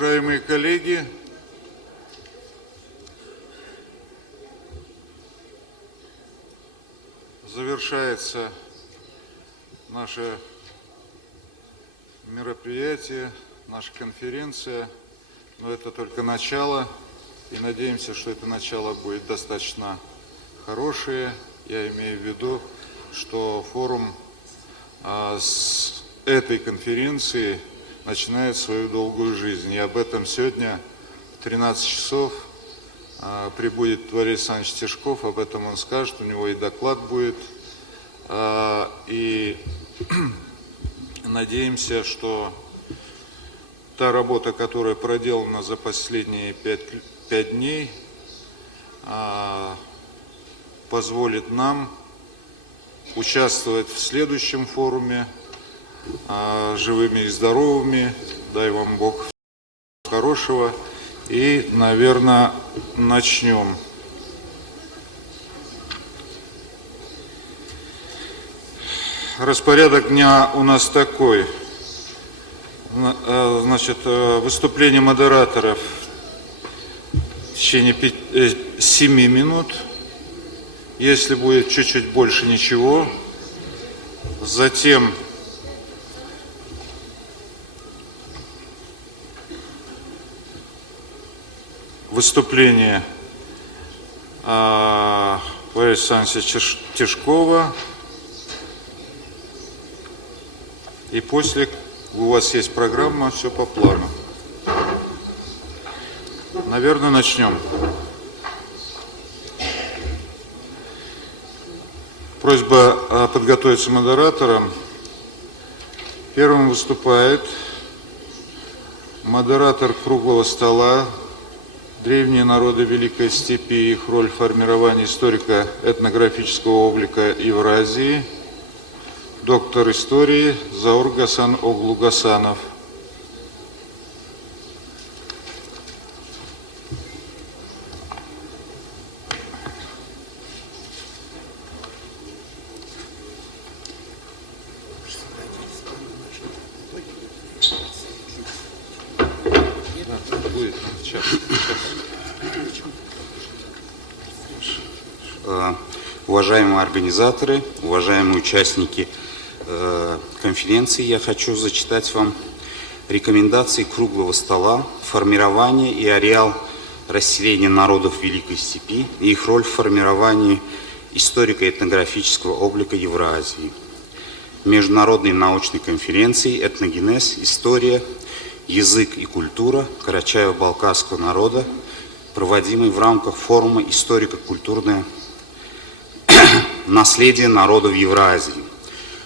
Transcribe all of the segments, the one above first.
Уважаемые коллеги, завершается наше мероприятие, наша конференция, но это только начало, и надеемся, что это начало будет достаточно хорошее. Я имею в виду, что форум с этой конференции начинает свою долгую жизнь. И об этом сегодня в 13 часов прибудет Валерий Александрович Тишков, об этом он скажет, у него и доклад будет. И надеемся, что та работа, которая проделана за последние 5 дней, позволит нам участвовать в следующем форуме живыми и здоровыми. Дай вам Бог хорошего. И, наверное, начнем. Распорядок дня у нас такой. Значит, выступление модераторов в течение 7 минут. Если будет чуть-чуть больше, ничего. Затем выступление Валерия Александровича Тишкова. И после у вас есть программа, все по плану. Наверное, начнем. Просьба подготовиться модераторам. Первым выступает модератор круглого стола «Древние народы Великой Степи и их роль в формировании историко-этнографического облика Евразии», доктор истории Заур Гасан Оглу Гасанов. Уважаемые организаторы, уважаемые участники конференции, я хочу зачитать вам рекомендации круглого стола «Формирование и ареал расселения народов Великой Степи и их роль в формировании историко-этнографического облика Евразии». Международной научной конференции «Этногенез. История, язык и культура Карачаево-Балкарского народа», проводимой в рамках форума «Историко-культурное наследие народов Евразии».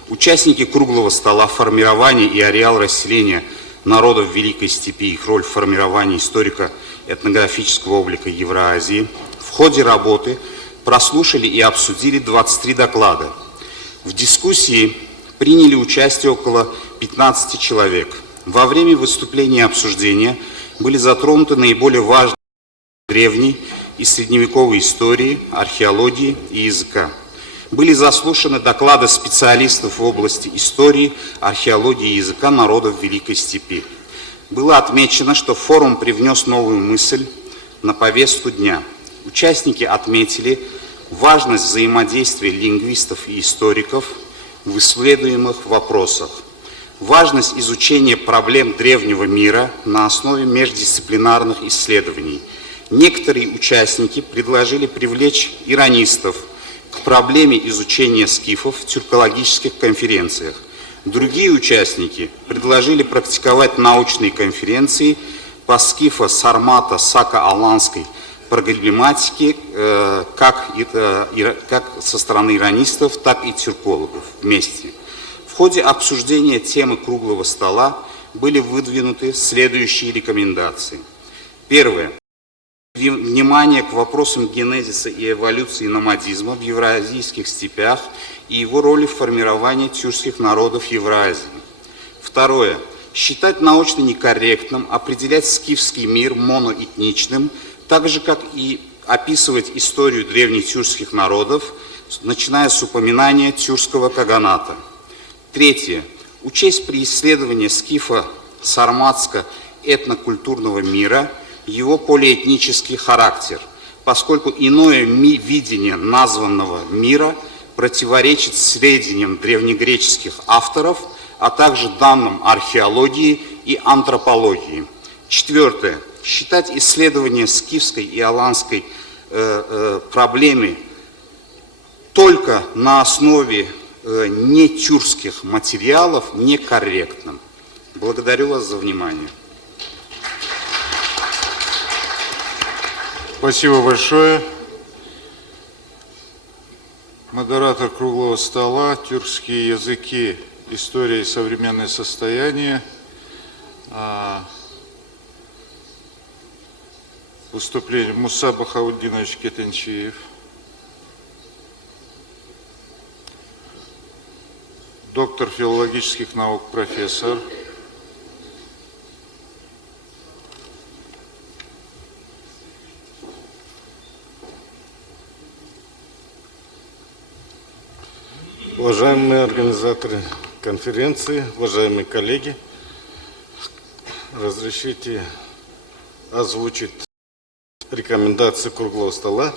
Участники круглого стола «Формирование и ареал расселения народов Великой Степи и их роль в формировании историко-этнографического облика Евразии» в ходе работы прослушали и обсудили 23 доклада. В дискуссии приняли участие около 15 человек. Во время выступления и обсуждения были затронуты наиболее важные древней и средневековой истории, археологии и языка. Были заслушаны доклады специалистов в области истории, археологии и языка народов Великой Степи. Было отмечено, что форум привнес новую мысль на повестку дня. Участники отметили важность взаимодействия лингвистов и историков в исследуемых вопросах, важность изучения проблем древнего мира на основе междисциплинарных исследований. Некоторые участники предложили привлечь иранистов к проблеме изучения скифов в тюркологических конференциях. Другие участники предложили практиковать научные конференции по скифо-сармато сако-аланской проблематике как со стороны иранистов, так и тюркологов вместе. В ходе обсуждения темы круглого стола были выдвинуты следующие рекомендации. Первое. Внимание к вопросам генезиса и эволюции номадизма в евразийских степях и его роли в формировании тюркских народов Евразии. Второе. Считать научно некорректным определять скифский мир моноэтничным, так же, как и описывать историю древних тюркских народов, начиная с упоминания тюркского каганата. Третье. Учесть при исследовании скифо-сарматско этнокультурного мира, его полиэтнический характер, поскольку иное видение названного мира противоречит сведениям древнегреческих авторов, а также данным археологии и антропологии. Четвертое. Считать исследования скифской и аланской проблемы только на основе нетюркских материалов некорректным. Благодарю вас за внимание. Спасибо большое. Модератор круглого стола «Тюркские языки. История и современное состояние». Выступление Муса Бахаудинович Кетенчиев. Доктор филологических наук, профессор. Уважаемые организаторы конференции, уважаемые коллеги, разрешите озвучить рекомендации круглого стола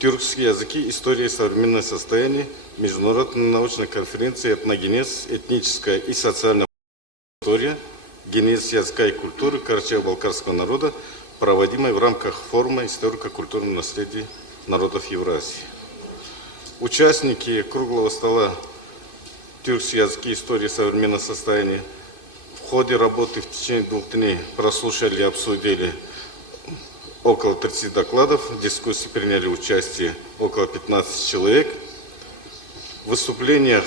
«Тюркские языки. История и современное состояние» Международной научной конференции «Этногенез. Этническая и социальная история. Генез языка и культуры карачаево-балкарского народа», проводимой в рамках форума «Историко-культурного наследия народов Евразии». Участники круглого стола «Тюркские языки. История и современное состояние» в ходе работы в течение 2 дней прослушали и обсудили около 30 докладов, в дискуссии приняли участие около 15 человек. В выступлениях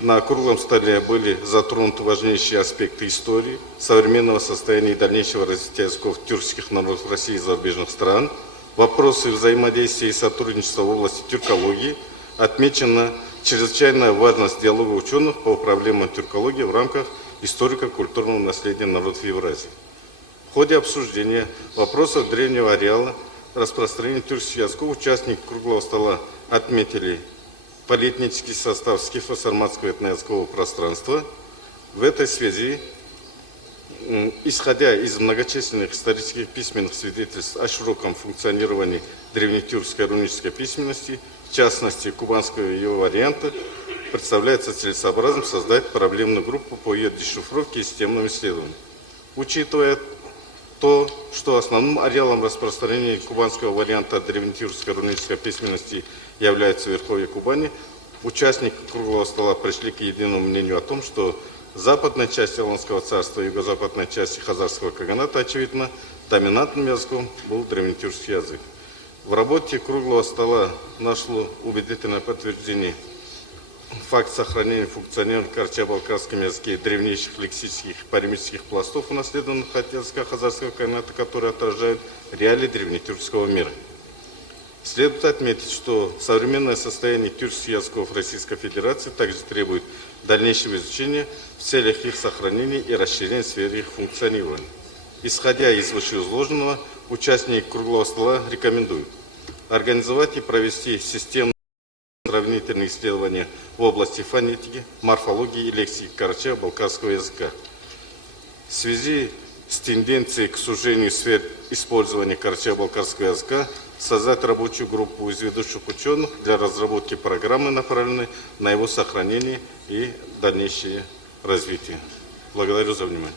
на круглом столе были затронуты важнейшие аспекты истории, современного состояния и дальнейшего развития языков тюркских народов России и зарубежных стран, вопросы взаимодействия и сотрудничества в области тюркологии. Отмечена чрезвычайная важность диалога ученых по проблемам тюркологии в рамках историко-культурного наследия народов Евразии. В ходе обсуждения вопросов древнего ареала распространения тюркских языков участники круглого стола отметили полиэтнический состав скифо-сарматского этноязыкового пространства. В этой связи, исходя из многочисленных исторических письменных свидетельств о широком функционировании древнетюркской рунической письменности, в частности кубанского ее варианта, представляется целесообразным создать проблемную группу по ее дешифровке и системным исследованиям. Учитывая то, что основным ареалом распространения кубанского варианта древнетюркской рунической письменности является Верховье Кубани, участники круглого стола пришли к единому мнению о том, что западная часть Аланского царства и юго-западная часть Хазарского каганата, очевидно, доминантным языком был древнетюркский язык. В работе круглого стола нашло убедительное подтверждение факт сохранения функционирования в карачаево-балкарском языке древнейших лексических и паремических пластов, унаследованных от языка Хазарского каганата, которые отражают реалии древнетюркского мира. Следует отметить, что современное состояние тюркских языков Российской Федерации также требует дальнейшего изучения в целях их сохранения и расширения сферы их функционирования. Исходя из вышеизложенного, участники круглого стола рекомендуют организовать и провести системные сравнительные исследования в области фонетики, морфологии и лексики карачаево-балкарского языка. В связи с тенденцией к сужению сфер использования карачаево-балкарского языка создать рабочую группу из ведущих ученых для разработки программы, направленной на его сохранение и дальнейшее развитие. Благодарю за внимание.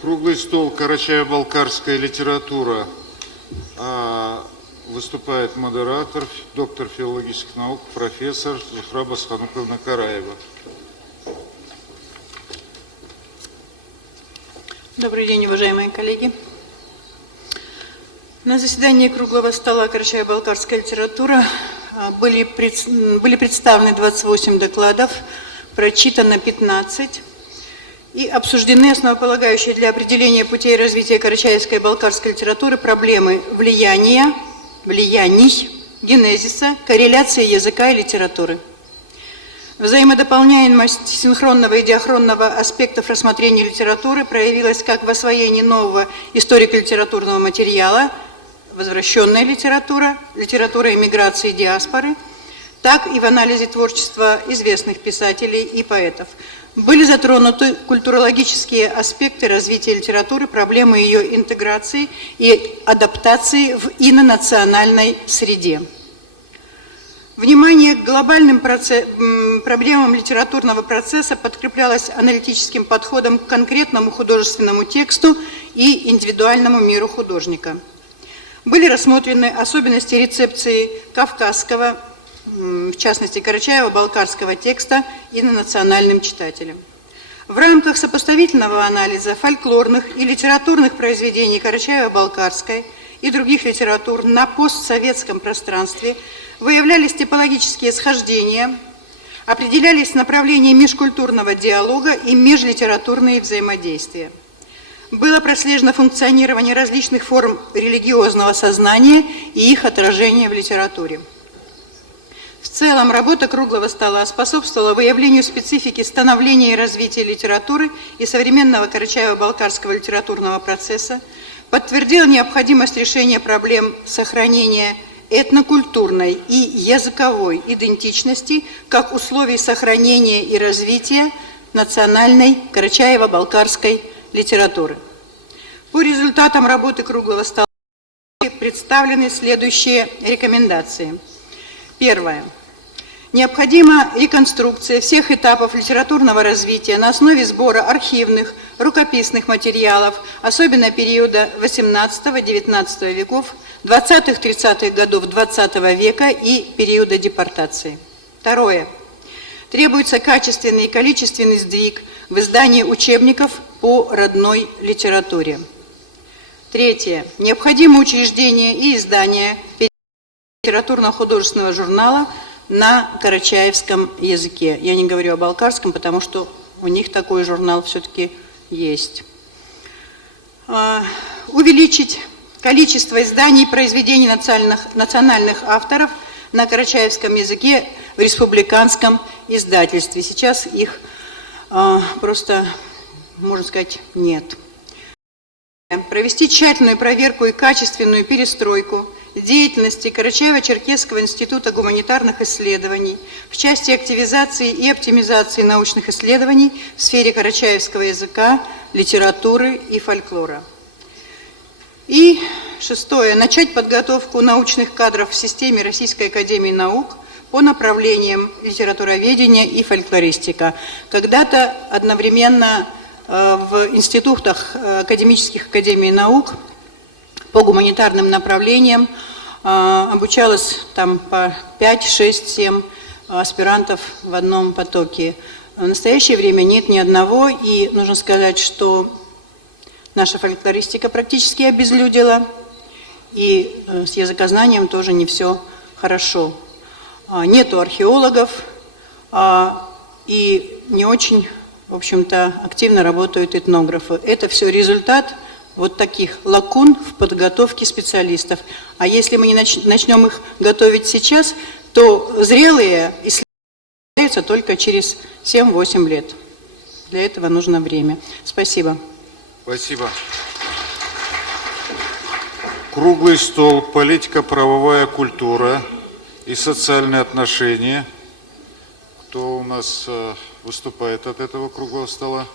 Круглый стол «Карачаево-балкарская литература». Выступает модератор, доктор филологических наук, профессор Зухра Басхануковна Караева. Добрый день, уважаемые коллеги. На заседании круглого стола «Карачаево-балкарская литература» были представлены 28 докладов, прочитано 15 и обсуждены основополагающие для определения путей развития карачаевской и балкарской литературы проблемы влияний, генезиса, корреляции языка и литературы. Взаимодополняемость синхронного и диахронного аспектов рассмотрения литературы проявилась как в освоении нового историко-литературного материала, возвращенная литература, литература эмиграции и диаспоры, так и в анализе творчества известных писателей и поэтов. Были затронуты культурологические аспекты развития литературы, проблемы ее интеграции и адаптации в инонациональной среде. Внимание к глобальным проблемам литературного процесса подкреплялось аналитическим подходом к конкретному художественному тексту и индивидуальному миру художника. Были рассмотрены особенности рецепции кавказского, в частности карачаево-балкарского текста инонациональным читателям. В рамках сопоставительного анализа фольклорных и литературных произведений Карачаево-Балкарской и других литератур на постсоветском пространстве выявлялись типологические схождения, определялись направления межкультурного диалога и межлитературные взаимодействия. Было прослежено функционирование различных форм религиозного сознания и их отражение в литературе. В целом, работа круглого стола способствовала выявлению специфики становления и развития литературы и современного карачаево-балкарского литературного процесса, подтвердила необходимость решения проблем сохранения этнокультурной и языковой идентичности как условий сохранения и развития национальной карачаево-балкарской литературы. По результатам работы круглого стола представлены следующие рекомендации. Первое. Необходима реконструкция всех этапов литературного развития на основе сбора архивных, рукописных материалов, особенно периода XVIII-XIX веков, 20-30-х годов XX века и периода депортации. Второе. Требуется качественный и количественный сдвиг в издании учебников по родной литературе. Третье. Необходимо учреждение и издание литературно-художественного журнала на карачаевском языке. Я не говорю о балкарском, потому что у них такой журнал все-таки есть. Увеличить количество изданий и произведений национальных авторов на карачаевском языке в республиканском издательстве. Сейчас их просто, можно сказать, нет. Провести тщательную проверку и качественную перестройку деятельности Карачаево-Черкесского института гуманитарных исследований в части активизации и оптимизации научных исследований в сфере карачаевского языка, литературы и фольклора. И шестое. Начать подготовку научных кадров в системе Российской академии наук по направлениям литературоведения и фольклористика. Когда-то одновременно в институтах академических академий наук по гуманитарным направлениям обучалось там по 5, 6, 7 аспирантов в одном потоке. В настоящее время нет ни одного, и нужно сказать, что наша фольклористика практически обезлюдила, и с языкознанием тоже не все хорошо. Нету археологов, и не очень, в общем-то, активно работают этнографы. Это все результат вот таких лакун в подготовке специалистов. А если мы не начнем их готовить сейчас, то зрелые исследуются только через 7-8 лет. Для этого нужно время. Спасибо. Спасибо. Круглый стол, политика, правовая культура и социальные отношения. Кто у нас выступает от этого круглого стола?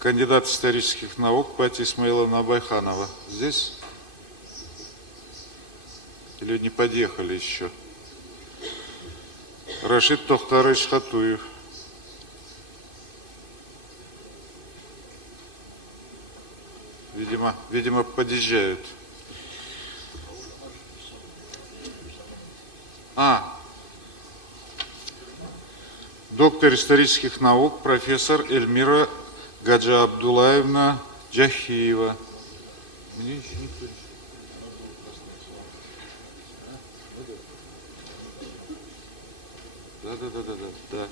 Кандидат исторических наук Пати Исмаиловна Абайханова. Здесь? Или не подъехали еще? Рашид Тохтарович Хатуев. Видимо, подъезжают. Доктор исторических наук, профессор Эльмира Гаджа Абдулаевна Джахиева. Мне еще никто не... Да.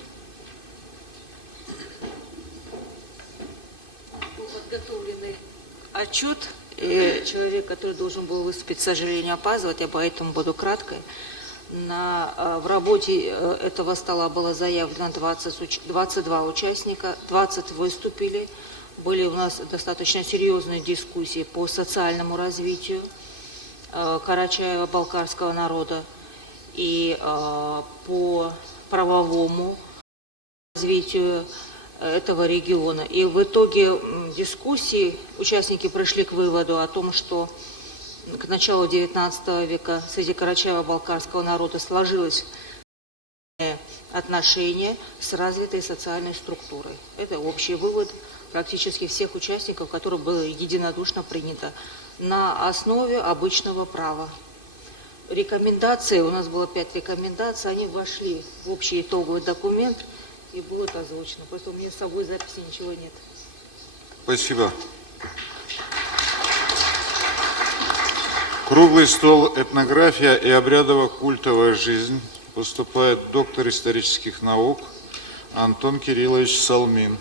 Был подготовленный отчет. Человек, который должен был выступить, к сожалению, опаздывает, я поэтому буду краткой. В работе этого стола было заявлено 22 участника, 20 выступили. Были у нас достаточно серьезные дискуссии по социальному развитию. карачаево-балкарского народа и по правовому развитию этого региона. И в итоге дискуссии участники пришли к выводу о том, что к началу XIX века среди карачаево-балкарского народа сложилось отношения с развитой социальной структурой. Это общий вывод практически всех участников, которое было единодушно принято на основе обычного права. Рекомендации, у нас было 5 рекомендаций, они вошли в общий итоговый документ и будут озвучены. Просто у меня с собой записи ничего нет. Спасибо. Круглый стол «Этнография и обрядово-культовая жизнь». Выступает доктор исторических наук Антон Кириллович Салмин.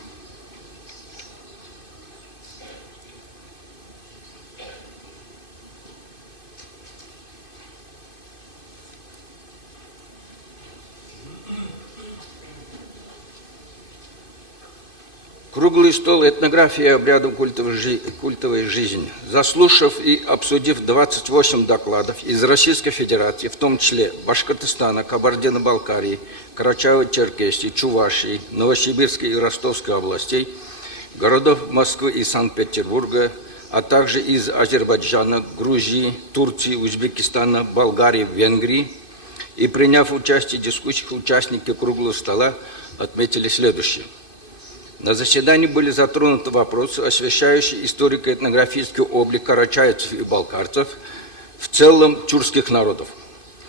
Круглый стол «Этнография и обрядов культовой жизни». Заслушав и обсудив 28 докладов из Российской Федерации, в том числе Башкортостана, Кабардино-Балкарии, Карачаево-Черкесии, Чувашии, Новосибирской и Ростовской областей, городов Москвы и Санкт-Петербурга, а также из Азербайджана, Грузии, Турции, Узбекистана, Болгарии, Венгрии, и приняв участие в дискуссиях, участники круглого стола отметили следующее. На заседании были затронуты вопросы, освещающие историко-этнографический облик карачаевцев и балкарцев, в целом тюркских народов,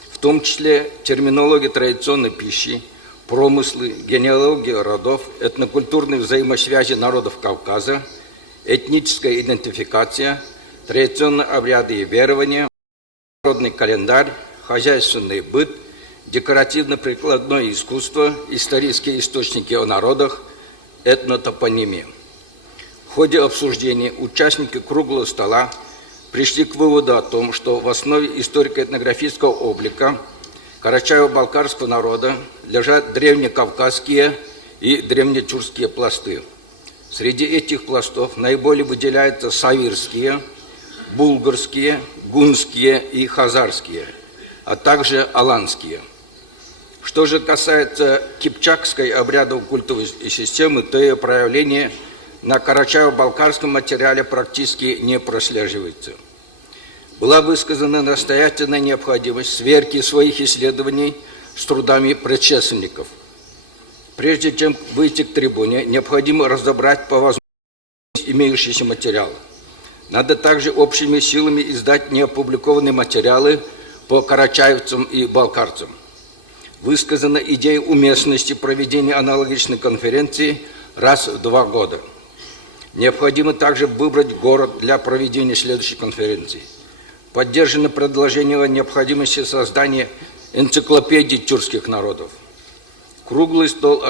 в том числе терминология традиционной пищи, промыслы, генеалогия родов, этнокультурные взаимосвязи народов Кавказа, этническая идентификация, традиционные обряды и верования, народный календарь, хозяйственный быт, декоративно-прикладное искусство, исторические источники о народах, этнотопонимия. В ходе обсуждения участники круглого стола пришли к выводу о том, что в основе историко-этнографического облика карачаево-балкарского народа лежат древнекавказские и древнетюркские пласты. Среди этих пластов наиболее выделяются савирские, булгарские, гунские и хазарские, а также аланские. Что же касается кипчакской обрядово-культовой системы, то ее проявление на карачаево-балкарском материале практически не прослеживается. Была высказана настоятельная необходимость сверки своих исследований с трудами предшественников. Прежде чем выйти к трибуне, необходимо разобрать по возможности имеющиеся материалы. Надо также общими силами издать неопубликованные материалы по карачаевцам и балкарцам. Высказана идея уместности проведения аналогичной конференции раз в 2 года. Необходимо также выбрать город для проведения следующей конференции. Поддержано предложение о необходимости создания энциклопедии тюркских народов. Круглый стол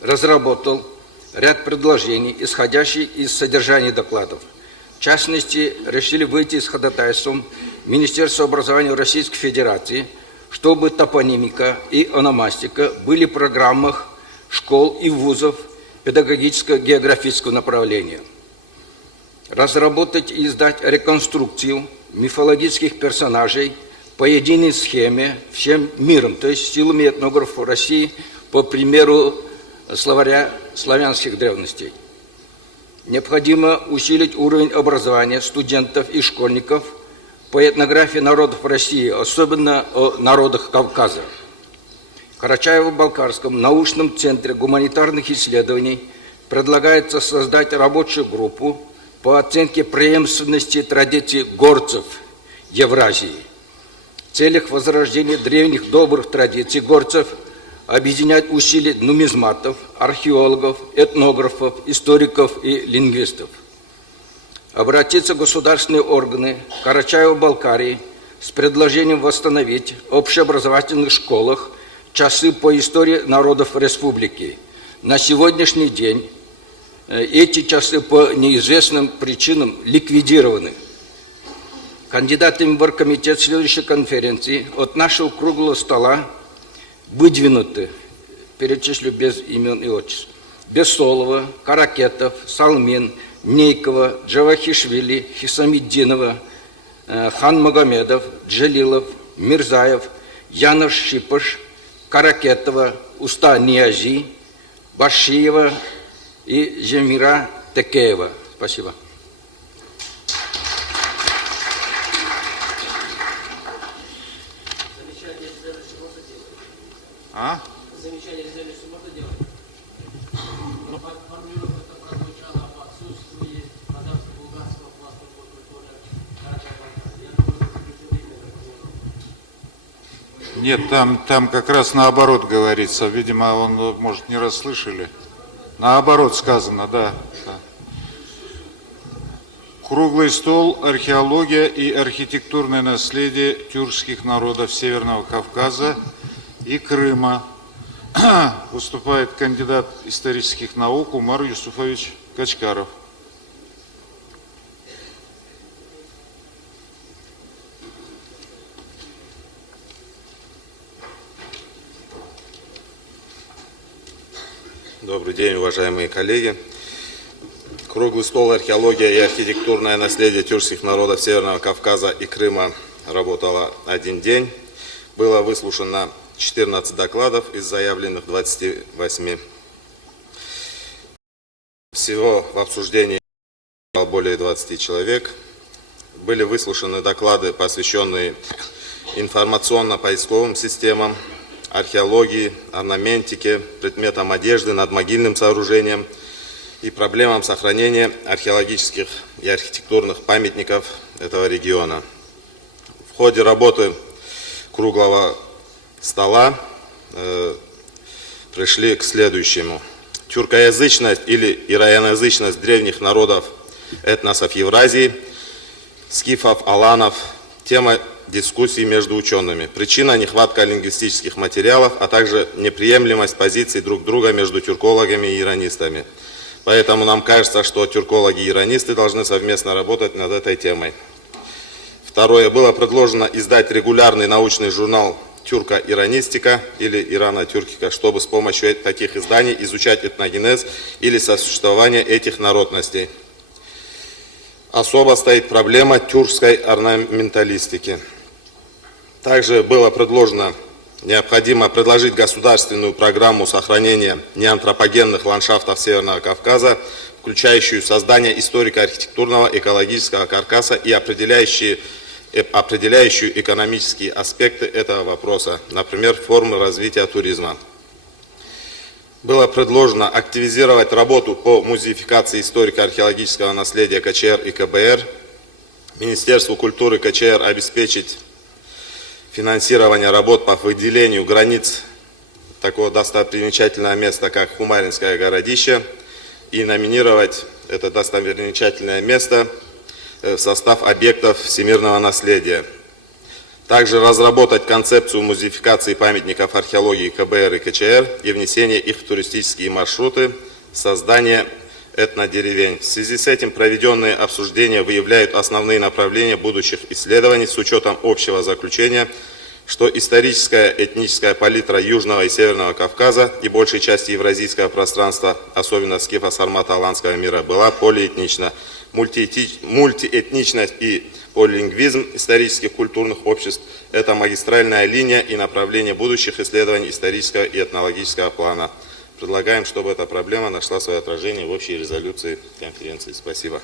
разработал ряд предложений, исходящих из содержания докладов. В частности, решили выйти с ходатайством Министерства образования Российской Федерации, чтобы топонимика и ономастика были в программах школ и вузов педагогического географического направления. Разработать и издать реконструкцию мифологических персонажей по единой схеме всем миром, то есть силами этнографов России, по примеру словаря славянских древностей. Необходимо усилить уровень образования студентов и школьников по этнографии народов России, особенно о народах Кавказа. В Карачаево-Балкарском научном центре гуманитарных исследований предлагается создать рабочую группу по оценке преемственности традиций горцев Евразии. В целях возрождения древних добрых традиций горцев объединять усилия нумизматов, археологов, этнографов, историков и лингвистов. Обратиться в государственные органы Карачаево-Балкарии с предложением восстановить в общеобразовательных школах часы по истории народов республики. На сегодняшний день эти часы по неизвестным причинам ликвидированы. Кандидатами в оргкомитет следующей конференции от нашего круглого стола выдвинуты, перечислю без имен и отчеств, Бессолова, Каракетов, Салмин, Нейкова, Джавахишвили, Хисамиддинова, Хан Магомедов, Джалилов, Мирзаев, Янош Шипаш, Каракетова, Уста Ниязи, Башиева и Жемира Текеева. Спасибо. А? Нет, там как раз наоборот говорится. Видимо, он, может, не расслышали. Наоборот сказано, да. Круглый стол «Археология и архитектурное наследие тюркских народов Северного Кавказа и Крыма». Выступает кандидат исторических наук Умар Юсуфович Качкаров. Добрый день, уважаемые коллеги. Круглый стол «Археология и архитектурное наследие тюркских народов Северного Кавказа и Крыма» работала один день. Было выслушано 14 докладов из заявленных 28. Всего в обсуждении более 20 человек. Были выслушаны доклады, посвященные информационно-поисковым системам, археологии, орнаментике, предметам одежды, надмогильным сооружениям и проблемам сохранения археологических и архитектурных памятников этого региона. В ходе работы круглого стола пришли к следующему. Тюркоязычность или ираноязычность древних народов, этносов Евразии, скифов, аланов – тема дискуссий между учеными. Причина – нехватка лингвистических материалов, а также неприемлемость позиций друг друга между тюркологами и иранистами. Поэтому нам кажется, что тюркологи и иранисты должны совместно работать над этой темой. Второе. Было предложено издать регулярный научный журнал «Тюрко-иранистика» или «Ирано-тюркика», чтобы с помощью таких изданий изучать этногенез или сосуществование этих народностей. Особо стоит проблема тюркской орнаменталистики. Также было предложено, необходимо предложить государственную программу сохранения неантропогенных ландшафтов Северного Кавказа, включающую создание историко-архитектурного экологического каркаса и определяющую экономические аспекты этого вопроса, например, формы развития туризма. Было предложено активизировать работу по музеификации историко-археологического наследия КЧР и КБР. Министерству культуры КЧР обеспечить финансирование работ по выделению границ такого достопримечательного места, как Хумаринское городище, и номинировать это достопримечательное место в состав объектов всемирного наследия. Также разработать концепцию музеификации памятников археологии КБР и КЧР и внесение их в туристические маршруты, создание этнодеревень. В связи с этим проведенные обсуждения выявляют основные направления будущих исследований с учетом общего заключения, что историческая этническая палитра Южного и Северного Кавказа и большей части евразийского пространства, особенно скифо-сармато-аланского мира, была полиэтнична. Мультиэтничность и полилингвизм исторических культурных обществ – это магистральная линия и направление будущих исследований исторического и этнологического плана. Предлагаем, чтобы эта проблема нашла свое отражение в общей резолюции конференции. Спасибо.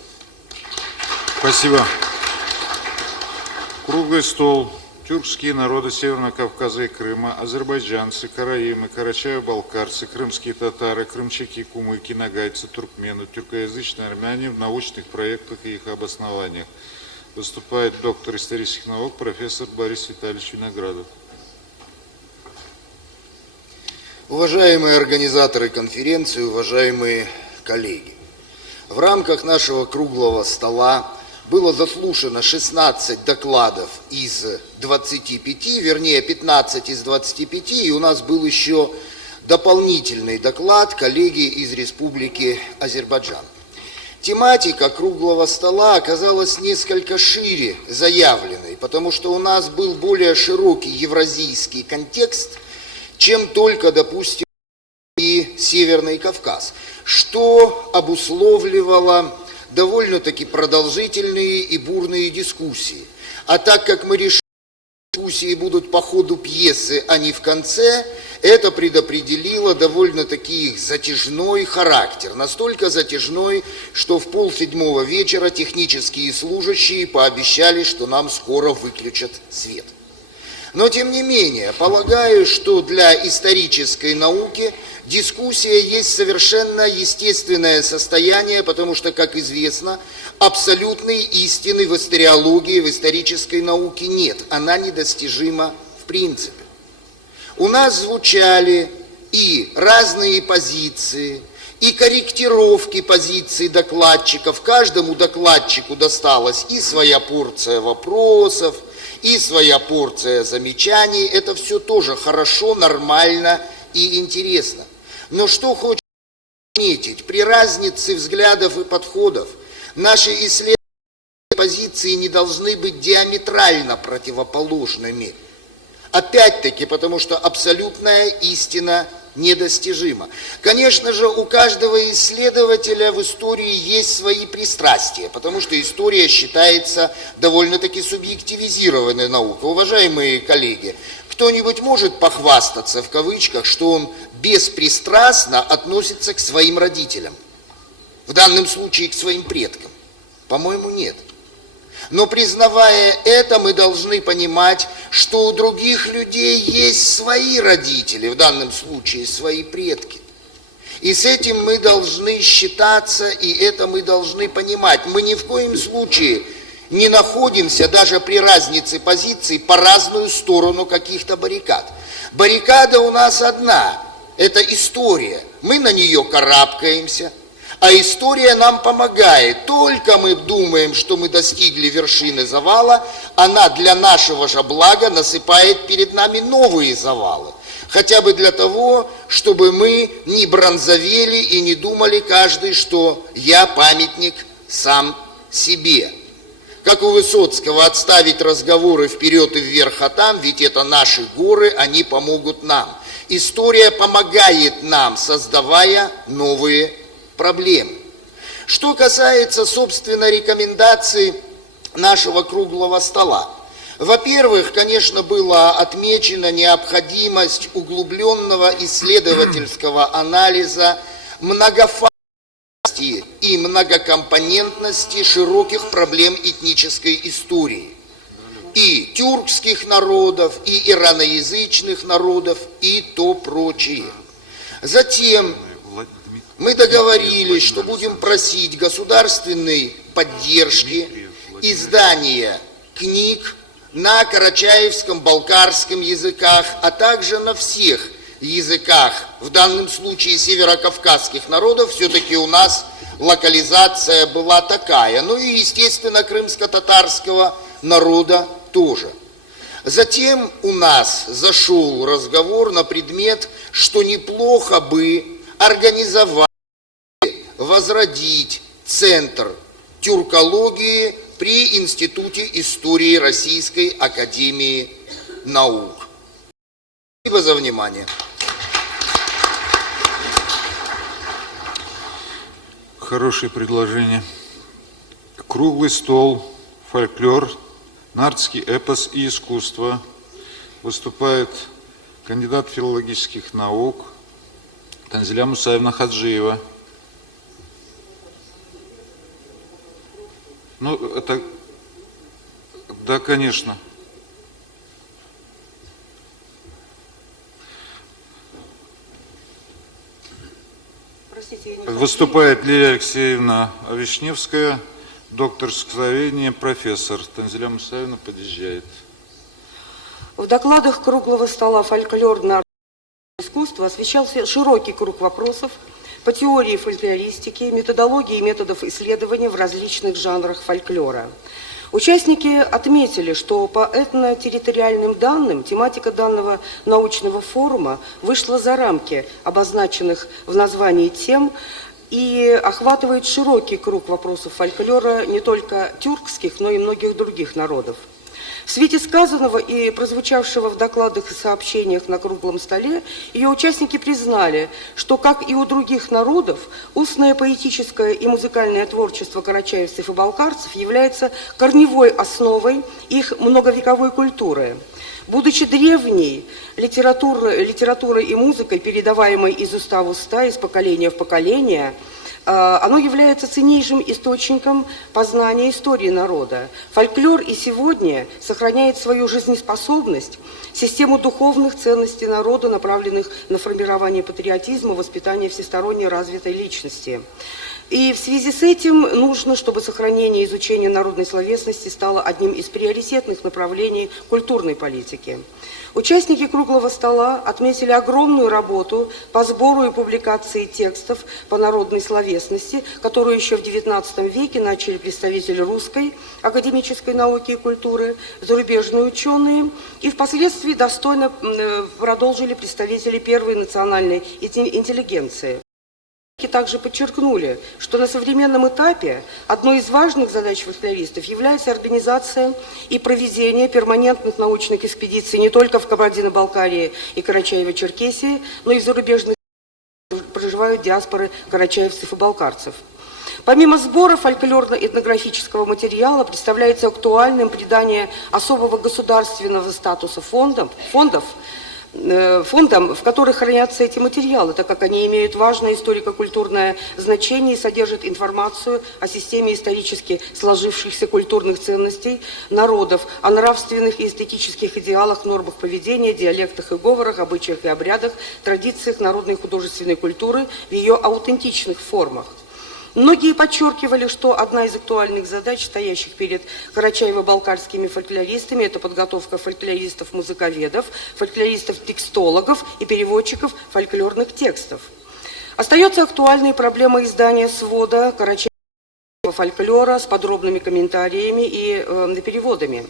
Спасибо. Круглый стол. Тюркские народы Северного Кавказа и Крыма, азербайджанцы, караимы, карачаево-балкарцы, крымские татары, крымчаки, кумыки, нагайцы, туркмены, тюркоязычные армяне в научных проектах и их обоснованиях. Выступает доктор исторических наук, профессор Борис Витальевич Виноградов. Уважаемые организаторы конференции, уважаемые коллеги, в рамках нашего круглого стола было заслушано 16 докладов из 25, вернее 15 из 25, и у нас был еще дополнительный доклад коллеги из Республики Азербайджан. Тематика круглого стола оказалась несколько шире заявленной, потому что у нас был более широкий евразийский контекст, чем только, допустим, и Северный Кавказ, что обусловливало довольно-таки продолжительные и бурные дискуссии. А так как мы решили, что дискуссии будут по ходу пьесы, а не в конце, это предопределило довольно-таки их затяжной характер. Настолько затяжной, что в 6:30 вечера технические служащие пообещали, что нам скоро выключат свет. Но, тем не менее, полагаю, что для исторической науки дискуссия есть совершенно естественное состояние, потому что, как известно, абсолютной истины в историологии, в исторической науке нет. Она недостижима в принципе. У нас звучали и разные позиции, и корректировки позиций докладчиков. Каждому докладчику досталась и своя порция вопросов, и своя порция замечаний. Это все тоже хорошо, нормально и интересно. Но что хочется отметить, при разнице взглядов и подходов наши исследования позиции не должны быть диаметрально противоположными. Опять-таки, потому что абсолютная истина недостижима. Конечно же, у каждого исследователя в истории есть свои пристрастия, потому что история считается довольно-таки субъективизированной наукой. Уважаемые коллеги, кто-нибудь может похвастаться, в кавычках, что он беспристрастно относится к своим родителям? В данном случае к своим предкам? По-моему, нет. Но признавая это, мы должны понимать, что у других людей есть свои родители, в данном случае свои предки. И с этим мы должны считаться, и это мы должны понимать. Мы ни в коем случае не находимся даже при разнице позиций по разную сторону каких-то баррикад. Баррикада у нас одна, это история. Мы на нее карабкаемся. А история нам помогает. Только мы думаем, что мы достигли вершины завала, она для нашего же блага насыпает перед нами новые завалы. Хотя бы для того, чтобы мы не бронзовели и не думали каждый, что я памятник сам себе. Как у Высоцкого, отставить разговоры вперед и вверх, а там, ведь это наши горы, они помогут нам. История помогает нам, создавая новые проблемы. Что касается, собственно, рекомендаций нашего круглого стола. Во-первых, конечно, была отмечена необходимость углубленного исследовательского анализа многофазности и многокомпонентности широких проблем этнической истории. И тюркских народов, и ираноязычных народов, и то прочее. Затем мы договорились, что будем просить государственной поддержки издания книг на карачаевском, балкарском языках, а также на всех языках, в данном случае северокавказских народов, все-таки у нас локализация была такая, ну и, естественно, крымско-татарского народа тоже. Затем у нас зашел разговор на предмет, что неплохо бы организовать, возродить центр тюркологии при Институте истории Российской академии наук. Спасибо за внимание. Хорошее предложение. Круглый стол, фольклор, нардский эпос и искусство. Выступает кандидат филологических наук Танзиля Мусаевна Хаджиева. Ну, это... Да, конечно. Простите, я не Выступает Лилия Алексеевна Вишневская, доктор искусствоведения, профессор. Танзиля Мусаевна подъезжает. В докладах круглого стола «Фольклор искусства» освещался широкий круг вопросов по теории фольклористики, методологии и методов исследования в различных жанрах фольклора. Участники отметили, что по этнотерриториальным данным тематика данного научного форума вышла за рамки обозначенных в названии тем и охватывает широкий круг вопросов фольклора не только тюркских, но и многих других народов. В свете сказанного и прозвучавшего в докладах и сообщениях на круглом столе, ее участники признали, что, как и у других народов, устное поэтическое и музыкальное творчество карачаевцев и балкарцев является корневой основой их многовековой культуры. Будучи древней литературой и музыкой, передаваемой из уста в уста, из поколения в поколение, оно является ценнейшим источником познания истории народа. Фольклор и сегодня сохраняет свою жизнеспособность, систему духовных ценностей народа, направленных на формирование патриотизма, воспитание всесторонне развитой личности. И в связи с этим нужно, чтобы сохранение и изучение народной словесности стало одним из приоритетных направлений культурной политики. Участники круглого стола отметили огромную работу по сбору и публикации текстов по народной словесности, которую еще в XIX веке начали представители русской академической науки и культуры, зарубежные ученые, и впоследствии достойно продолжили представители первой национальной интеллигенции. Также подчеркнули, что на современном этапе одной из важных задач фольклористов является организация и проведение перманентных научных экспедиций не только в Кабардино-Балкарии и Карачаево-Черкесии, но и в зарубежных проживают диаспоры карачаевцев и балкарцев. Помимо сбора фольклорно-этнографического материала, представляется актуальным придание особого государственного статуса фондам, в которых хранятся эти материалы, так как они имеют важное историко-культурное значение и содержат информацию о системе исторически сложившихся культурных ценностей народов, о нравственных и эстетических идеалах, нормах поведения, диалектах и говорах, обычаях и обрядах, традициях народной и художественной культуры в ее аутентичных формах. Многие подчеркивали, что одна из актуальных задач, стоящих перед карачаево-балкарскими фольклористами, это подготовка фольклористов-музыковедов, фольклористов-текстологов и переводчиков фольклорных текстов. Остается актуальной проблема издания свода карачаевского фольклора с подробными комментариями и переводами.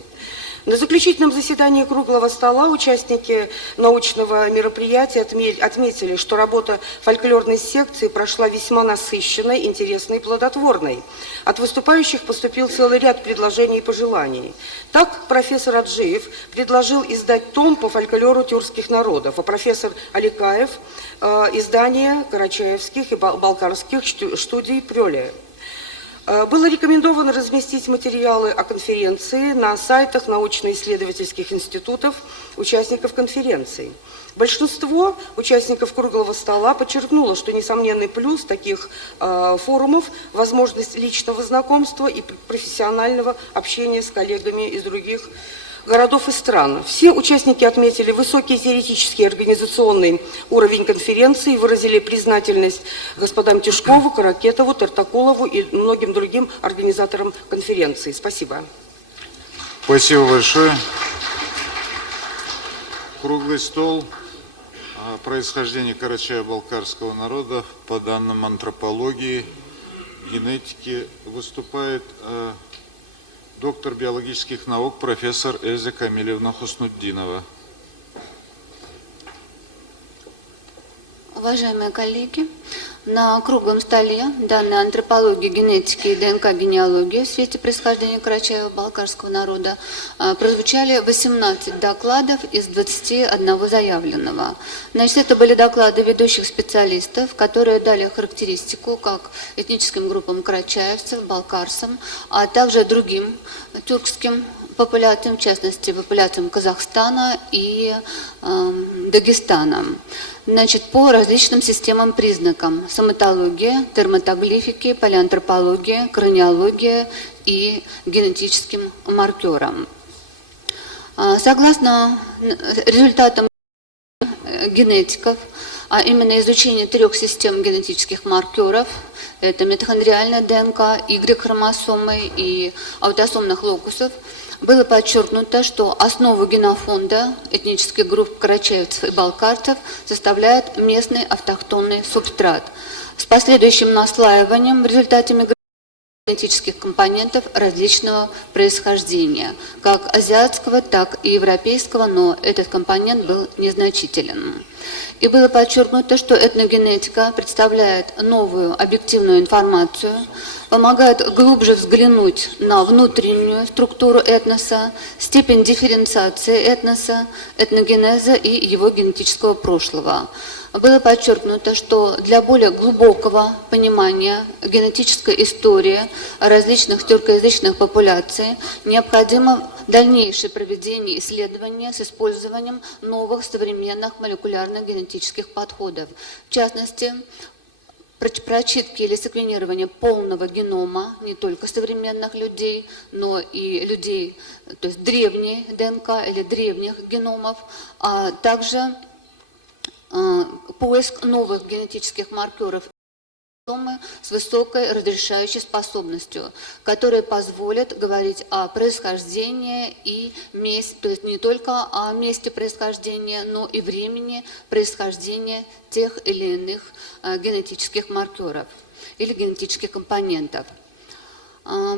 На заключительном заседании круглого стола участники научного мероприятия отметили, что работа фольклорной секции прошла весьма насыщенной, интересной и плодотворной. От выступающих поступил целый ряд предложений и пожеланий. Так, профессор Аджиев предложил издать том по фольклору тюркских народов, а профессор Аликаев – издание карачаевских и балкарских студий Прёля. Было рекомендовано разместить материалы о конференции на сайтах научно-исследовательских институтов участников конференции. Большинство участников круглого стола подчеркнуло, что несомненный плюс таких форумов – возможность личного знакомства и профессионального общения с коллегами из других городов и стран. Все участники отметили высокий теоретический и организационный уровень конференции и выразили признательность господам Тишкову, Каракетову, Тартакулову и многим другим организаторам конференции. Спасибо. Спасибо большое. Круглый стол о происхождении карачаево-балкарского народа по данным антропологии, генетики выступает доктор биологических наук, профессор Эльза Камилевна Хуснутдинова. Уважаемые коллеги, на круглом столе данные антропологии, генетики и ДНК-генеалогии в свете происхождения карачаево-балкарского народа прозвучали 18 докладов из 21 заявленного. Значит, это были доклады ведущих специалистов, которые дали характеристику как этническим группам карачаевцев, балкарцам, а также другим тюркским популяциям, в частности, популяциям Казахстана и Дагестана. Значит, по различным системам признакам: соматология, терматоглифики, палеантропология, краниология и генетическим маркерам. Согласно результатам генетиков, а именно изучение 3 систем генетических маркеров, это митохондриальная ДНК, Y-хромосомы и аутосомных локусов, было подчеркнуто, что основу генофонда этнических групп карачаевцев и балкарцев составляет местный автохтонный субстрат с последующим наслаиванием в результате генетических компонентов различного происхождения, как азиатского, так и европейского, но этот компонент был незначителен. И было подчеркнуто, что этногенетика представляет новую объективную информацию, помогает глубже взглянуть на внутреннюю структуру этноса, степень дифференциации этноса, этногенеза и его генетического прошлого. Было подчеркнуто, что для более глубокого понимания генетической истории различных тюркоязычных популяций необходимо дальнейшее проведение исследования с использованием новых современных молекулярно-генетических подходов. В частности, прочитки или секвенирование полного генома не только современных людей, но и людей, то есть древней ДНК или древних геномов, а также поиск новых генетических маркеров с высокой разрешающей способностью, которые позволят говорить о происхождении и месте, то есть не только о месте происхождения, но и времени происхождения тех или иных генетических маркеров или генетических компонентов.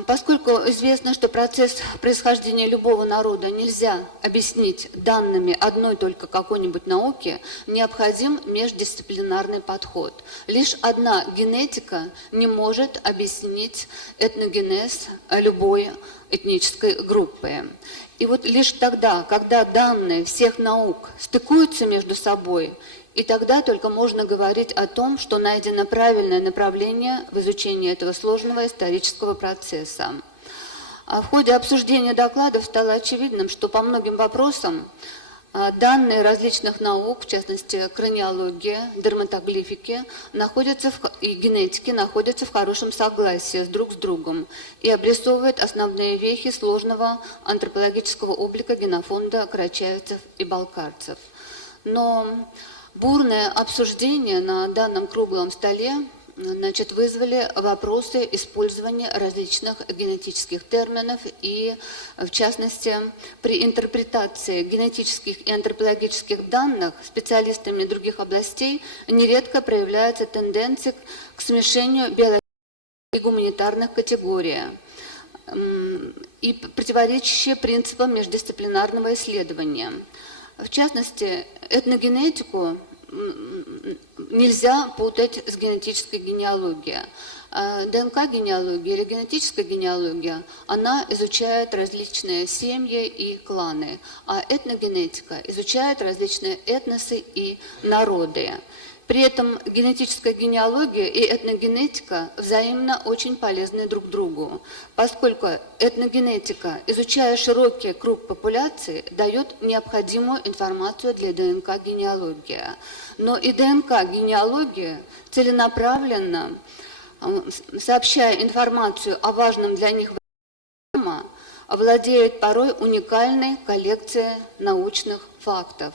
Поскольку известно, что процесс происхождения любого народа нельзя объяснить данными одной только какой-нибудь науки, необходим междисциплинарный подход. Лишь одна генетика не может объяснить этногенез любой этнической группы. И вот лишь тогда, когда данные всех наук стыкуются между собой, и тогда только можно говорить о том, что найдено правильное направление в изучении этого сложного исторического процесса. В ходе обсуждения докладов стало очевидным, что по многим вопросам данные различных наук, в частности краниология, дерматоглифики и генетики, находятся в хорошем согласии друг с другом и обрисовывают основные вехи сложного антропологического облика генофонда карачаевцев и балкарцев. Но бурное обсуждение на данном круглом столе вызвали вопросы использования различных генетических терминов и, в частности, при интерпретации генетических и антропологических данных специалистами других областей нередко проявляются тенденции к смешению биологических и гуманитарных категорий и противоречащие принципам междисциплинарного исследования. В частности, этногенетику нельзя путать с генетической генеалогией. ДНК-генеалогия или генетическая генеалогия, она изучает различные семьи и кланы, а этногенетика изучает различные этносы и народы. При этом генетическая генеалогия и этногенетика взаимно очень полезны друг другу, поскольку этногенетика, изучая широкий круг популяции, дает необходимую информацию для ДНК-генеалогии. Но и ДНК-генеалогия целенаправленно, сообщая информацию о важном для них вопросе, владеет порой уникальной коллекцией научных фактов.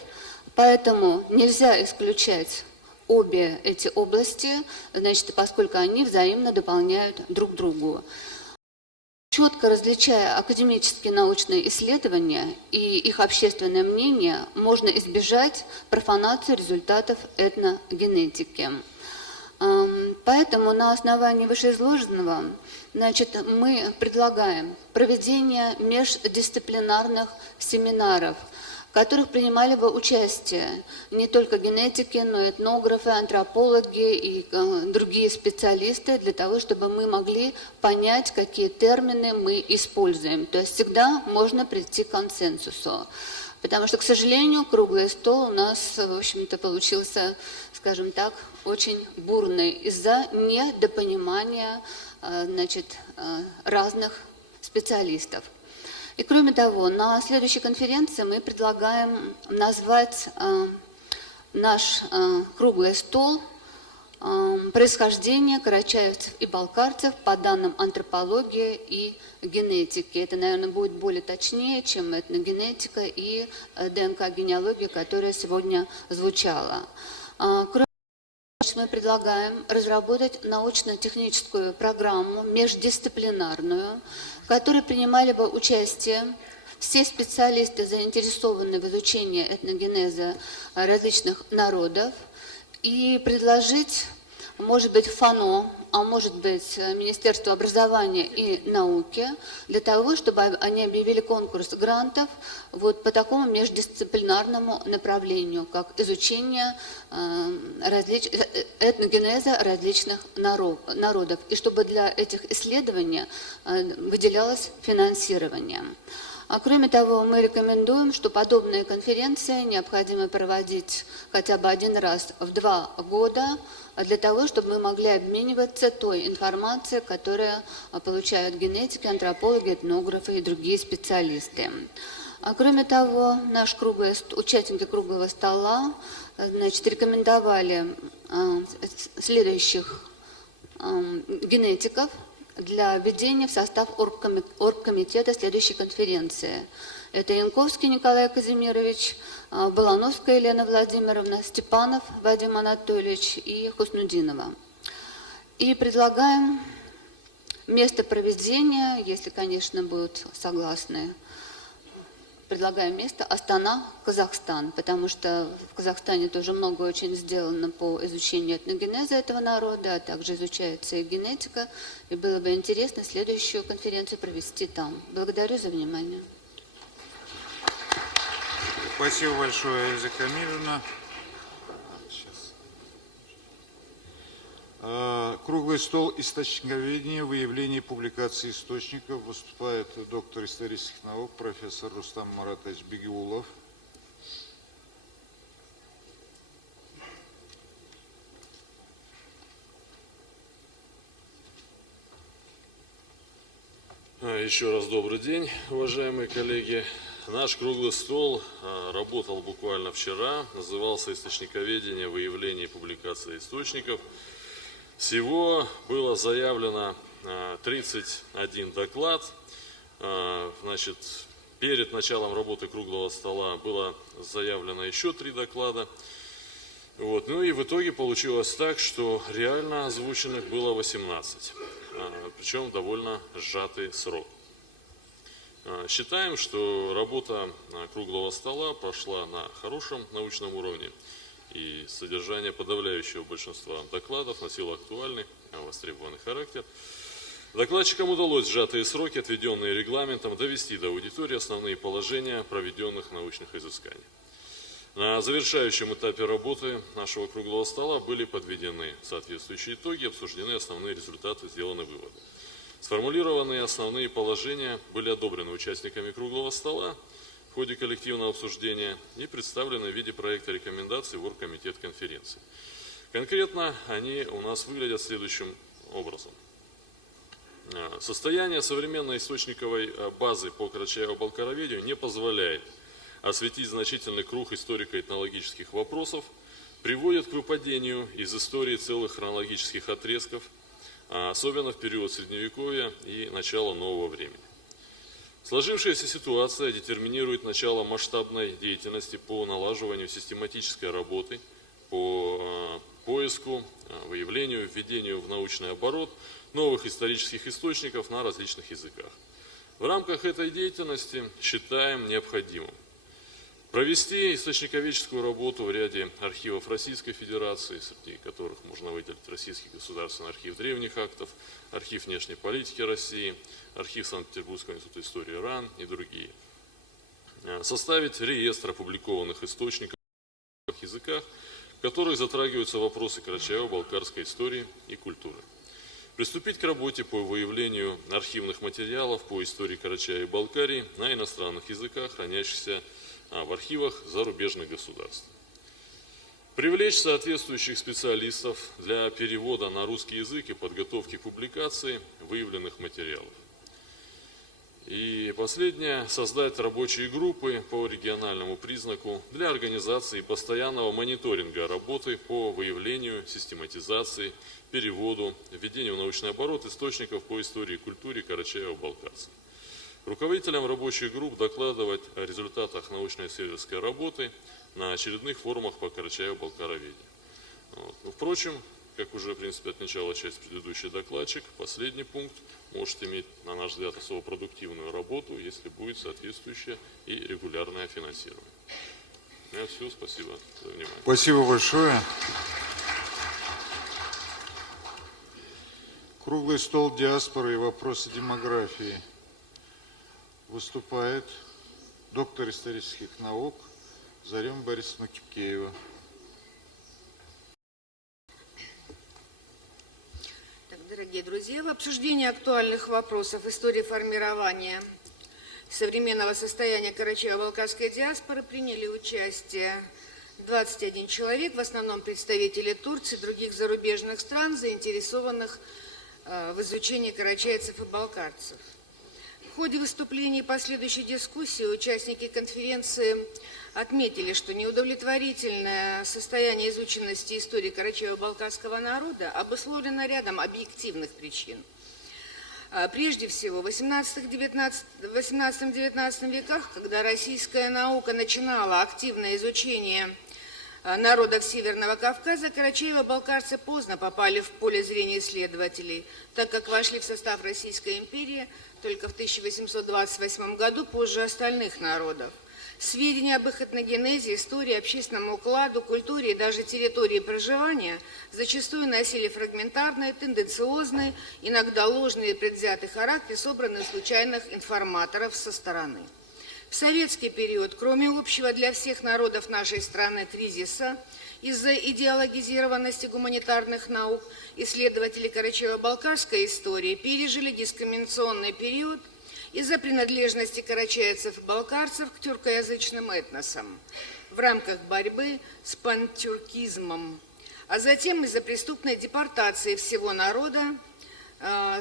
Поэтому нельзя исключать обе эти области, поскольку они взаимно дополняют друг другу. Четко различая академические научные исследования и их общественное мнение, можно избежать профанации результатов этногенетики. Поэтому на основании вышеизложенного мы предлагаем проведение междисциплинарных семинаров, в которых принимали бы участие не только генетики, но и этнографы, антропологи и другие специалисты, для того, чтобы мы могли понять, какие термины мы используем. То есть всегда можно прийти к консенсусу. Потому что, к сожалению, круглый стол у нас, в общем-то, получился, скажем так, очень бурный из-за недопонимания разных специалистов. И кроме того, на следующей конференции мы предлагаем назвать наш круглый стол «Происхождение карачаевцев и балкарцев по данным антропологии и генетики». Это, наверное, будет более точнее, чем этногенетика и ДНК-генеалогия, которая сегодня звучала. Кроме того, мы предлагаем разработать научно-техническую программу междисциплинарную, в которой принимали бы участие все специалисты, заинтересованные в изучении этногенеза различных народов, и предложить, может быть, ФАНО а может быть Министерству образования и науки, для того, чтобы они объявили конкурс грантов вот по такому междисциплинарному направлению, как изучение этногенеза различных народов, и чтобы для этих исследований выделялось финансирование. А кроме того, мы рекомендуем, что подобные конференции необходимо проводить хотя бы один раз в 2 года, для того, чтобы мы могли обмениваться той информацией, которую получают генетики, антропологи, этнографы и другие специалисты. А кроме того, участники круглого стола рекомендовали следующих генетиков для введения в состав оргкомитета следующей конференции. Это Янковский Николай Казимирович, Балановская Елена Владимировна, Степанов Вадим Анатольевич и Хуснудинова. И предлагаем место проведения, если, конечно, будут согласны, предлагаем место Астана, Казахстан, потому что в Казахстане тоже много очень сделано по изучению этногенеза этого народа, а также изучается и генетика, и было бы интересно следующую конференцию провести там. Благодарю за внимание. Спасибо большое, Эльза Камилевна. Круглый стол источниковедения, выявление и публикации источников. Выступает доктор исторических наук, профессор Рустам Маратович Бегиулов. Еще раз добрый день, уважаемые коллеги. Наш круглый стол работал буквально вчера, назывался «Источниковедение, выявление и публикация источников». Всего было заявлено 31 доклад. Значит, перед началом работы круглого стола было заявлено еще 3 доклада. Вот. Ну и в итоге получилось так, что реально озвученных было 18, причем довольно сжатый срок. Считаем, что работа круглого стола прошла на хорошем научном уровне, и содержание подавляющего большинства докладов носило актуальный, востребованный характер. Докладчикам удалось в сжатые сроки, отведенные регламентом, довести до аудитории основные положения проведенных научных изысканий. На завершающем этапе работы нашего круглого стола были подведены соответствующие итоги, обсуждены основные результаты, сделаны выводы. Сформулированные основные положения были одобрены участниками круглого стола в ходе коллективного обсуждения и представлены в виде проекта рекомендаций в оргкомитет конференции. Конкретно они у нас выглядят следующим образом. Состояние современной источниковой базы по карачаево-балкароведению не позволяет осветить значительный круг историко-этнологических вопросов, приводит к выпадению из истории целых хронологических отрезков, особенно в период Средневековья и начала нового времени. Сложившаяся ситуация детерминирует начало масштабной деятельности по налаживанию систематической работы, по поиску, выявлению, введению в научный оборот новых исторических источников на различных языках. В рамках этой деятельности считаем необходимым провести источниковедческую работу в ряде архивов Российской Федерации, среди которых можно выделить Российский государственный архив древних актов, архив внешней политики России, архив Санкт-Петербургского института истории РАН и другие. Составить реестр опубликованных источников на языках, в которых затрагиваются вопросы карачаево-балкарской истории и культуры. Приступить к работе по выявлению архивных материалов по истории Карачаева-Балкарии на иностранных языках, хранящихся в архивах зарубежных государств. Привлечь соответствующих специалистов для перевода на русский язык и подготовки к публикации выявленных материалов. И последнее, создать рабочие группы по региональному признаку для организации постоянного мониторинга работы по выявлению, систематизации, переводу, введению в научный оборот источников по истории и культуре карачаево-балкарцев. Руководителям рабочих групп докладывать о результатах научно-исследовательской работы на очередных форумах по карачаево-балкароведению. Впрочем, как уже, в принципе, отмечала часть предыдущий докладчик, последний пункт может иметь, на наш взгляд, особо продуктивную работу, если будет соответствующее и регулярное финансирование. У меня все. Спасибо за внимание. Спасибо большое. Круглый стол диаспоры и вопросы демографии. Выступает доктор исторических наук Зарема Борисовна Кипкеева. Дорогие друзья, в обсуждении актуальных вопросов истории формирования современного состояния карачаево-балкарской диаспоры приняли участие 21 человек, в основном представители Турции и других зарубежных стран, заинтересованных в изучении карачаевцев и балкарцев. В ходе выступлений и последующей дискуссии участники конференции отметили, что неудовлетворительное состояние изученности истории карачаево-балкарского народа обусловлено рядом объективных причин. Прежде всего, в 18-19 веках, когда российская наука начинала активное изучение народов Северного Кавказа, карачаево-балкарцы поздно попали в поле зрения исследователей, так как вошли в состав Российской империи только в 1828 году, позже остальных народов. Сведения об их этногенезе, истории, общественном укладу, культуре и даже территории проживания зачастую носили фрагментарный, тенденциозный, иногда ложный и предвзятый характер, собранный из случайных информаторов со стороны. В советский период, кроме общего для всех народов нашей страны кризиса из-за идеологизированности гуманитарных наук, исследователи карачаево-балкарской истории пережили дискриминационный период из-за принадлежности карачаевцев и балкарцев к тюркоязычным этносам в рамках борьбы с пантюркизмом, а затем из-за преступной депортации всего народа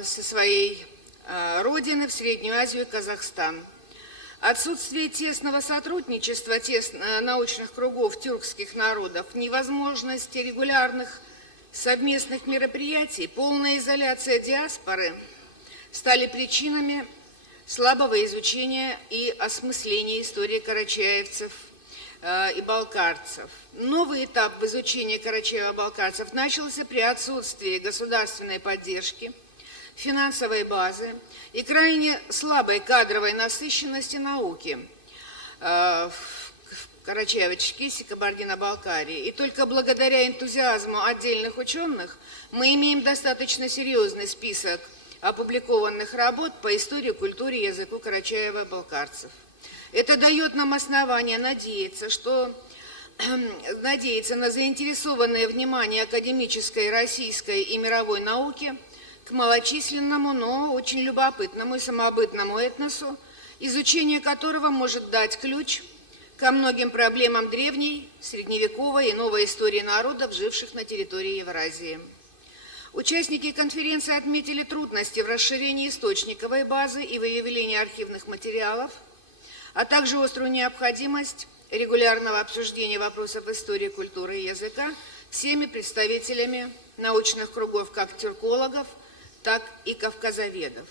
со своей родины в Среднюю Азию и Казахстан. Отсутствие тесного сотрудничества научных кругов тюркских народов, невозможность регулярных совместных мероприятий, полная изоляция диаспоры стали причинами слабого изучения и осмысления истории карачаевцев и балкарцев. Новый этап в изучении карачаево-балкарцев начался при отсутствии государственной поддержки, финансовой базы и крайне слабой кадровой насыщенности науки в Карачаево-Черкесии, Кабардино-Балкарии. И только благодаря энтузиазму отдельных ученых мы имеем достаточно серьезный список опубликованных работ по истории, культуре и языку карачаево-балкарцев. Это дает нам основание надеяться на заинтересованное внимание академической, российской и мировой науки к малочисленному, но очень любопытному и самобытному этносу, изучение которого может дать ключ ко многим проблемам древней, средневековой и новой истории народов, живших на территории Евразии. Участники конференции отметили трудности в расширении источниковой базы и выявлении архивных материалов, а также острую необходимость регулярного обсуждения вопросов истории, культуры и языка всеми представителями научных кругов, как тюркологов, так и кавказоведов.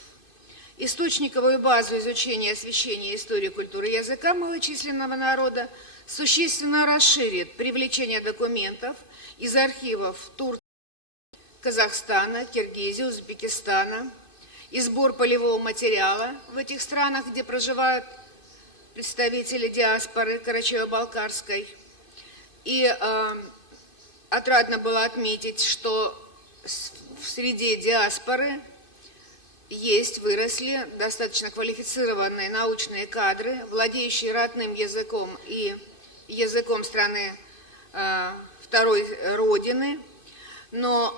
Источниковую базу изучения и освещения истории, культуры и языка малочисленного народа существенно расширит привлечение документов из архивов Турции, Казахстана, Киргизии, Узбекистана и сбор полевого материала в этих странах, где проживают представители диаспоры карачаево-балкарской. И отрадно было отметить, что в среде диаспоры выросли достаточно квалифицированные научные кадры, владеющие родным языком и языком страны второй родины. Но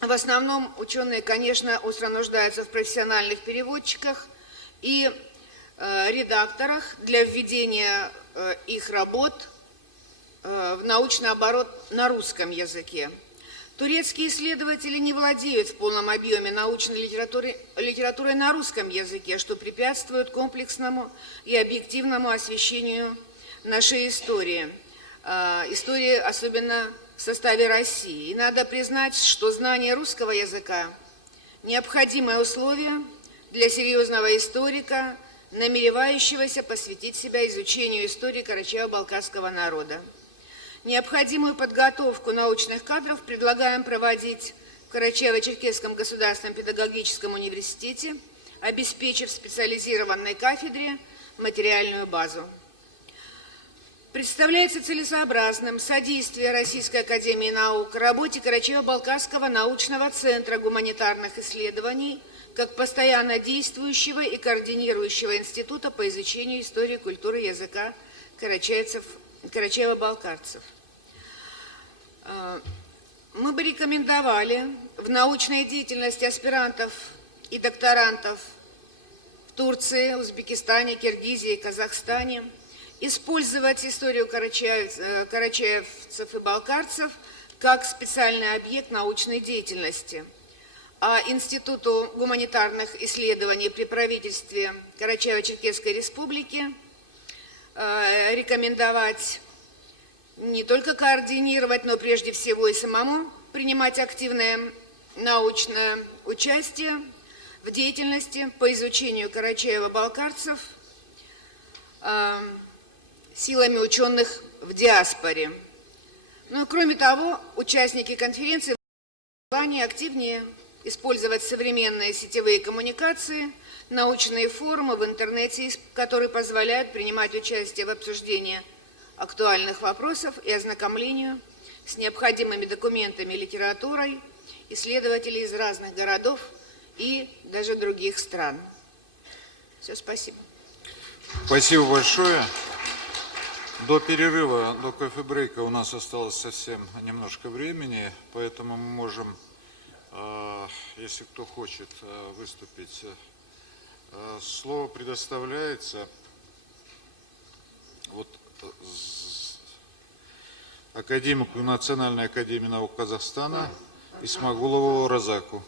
в основном ученые, конечно, остро нуждаются в профессиональных переводчиках и редакторах для введения их работ в научный оборот на русском языке. Турецкие исследователи не владеют в полном объеме научной литературой на русском языке, что препятствует комплексному и объективному освещению нашей истории. Истории особенно в составе России. И надо признать, что знание русского языка – необходимое условие для серьезного историка, намеревающегося посвятить себя изучению истории карачаево-балкарского народа. Необходимую подготовку научных кадров предлагаем проводить в Карачаево-Черкесском государственном педагогическом университете, обеспечив специализированной кафедре материальную базу. Представляется целесообразным содействие Российской академии наук работе Карачаево-Балкарского научного центра гуманитарных исследований как постоянно действующего и координирующего института по изучению истории, культуры, языка карачаево-балкарцев. Мы бы рекомендовали в научной деятельности аспирантов и докторантов в Турции, Узбекистане, Киргизии, Казахстане использовать историю карачаевцев и балкарцев как специальный объект научной деятельности, а Институту гуманитарных исследований при правительстве Карачаево-Черкесской Республики рекомендовать не только координировать, но прежде всего и самому принимать активное научное участие в деятельности по изучению карачаево-балкарцев силами ученых в диаспоре. Ну, кроме того, участники конференции желание активнее использовать современные сетевые коммуникации, научные форумы в интернете, которые позволяют принимать участие в обсуждении актуальных вопросов и ознакомлению с необходимыми документами и литературой исследователей из разных городов и даже других стран. Все, спасибо. Спасибо большое. До перерыва, до кофе-брейка у нас осталось совсем немножко времени, поэтому мы можем, если кто хочет выступить, слово предоставляется вот академику Национальной академии наук Казахстана Исмагулову Разаку.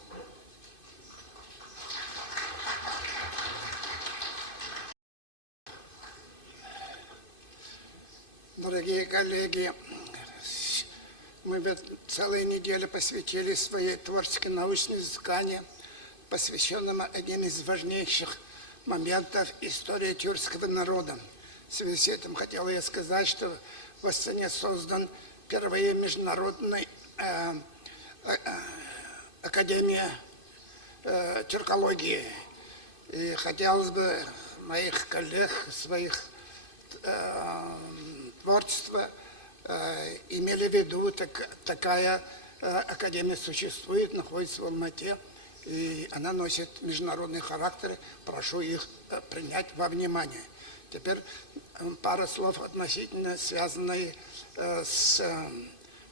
Дорогие коллеги, мы целую неделю посвятили своей творческой научной изысканию, посвященному одним из важнейших моментов истории тюркского народа. В связи с этим хотел я сказать, что в Астане создан впервые международная академия тюркологии. И хотелось бы моих коллег, своих творчества имели в виду, такая академия существует, находится в Алмате, и она носит международный характер. Прошу их принять во внимание. Теперь пара слов относительно связанные с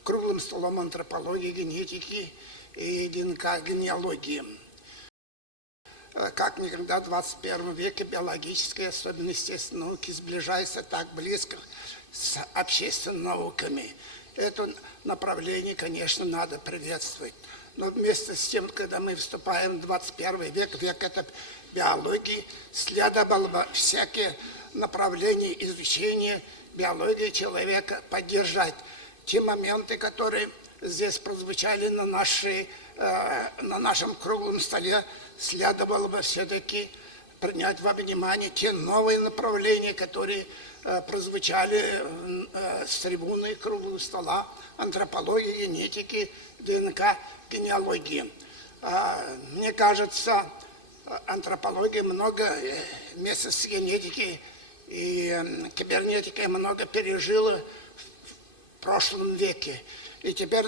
круглым столом антропологии, генетики и ДНК-генеалогии. Как никогда в 21 веке биологические, особенно естественные науки, сближаются так близко с общественными науками. Это направление, конечно, надо приветствовать. Но вместе с тем, когда мы вступаем в 21 век, век этой биологии, следовало бы всякие направления изучения биологии человека поддержать. Те моменты, которые здесь прозвучали на нашем круглом столе, следовало бы все-таки принять во внимание те новые направления, которые прозвучали с трибуны круглого стола: антропологии, генетики, ДНК, генеалогии. Мне кажется, антропология много вместе с генетикой и кибернетикой много пережила в прошлом веке. И теперь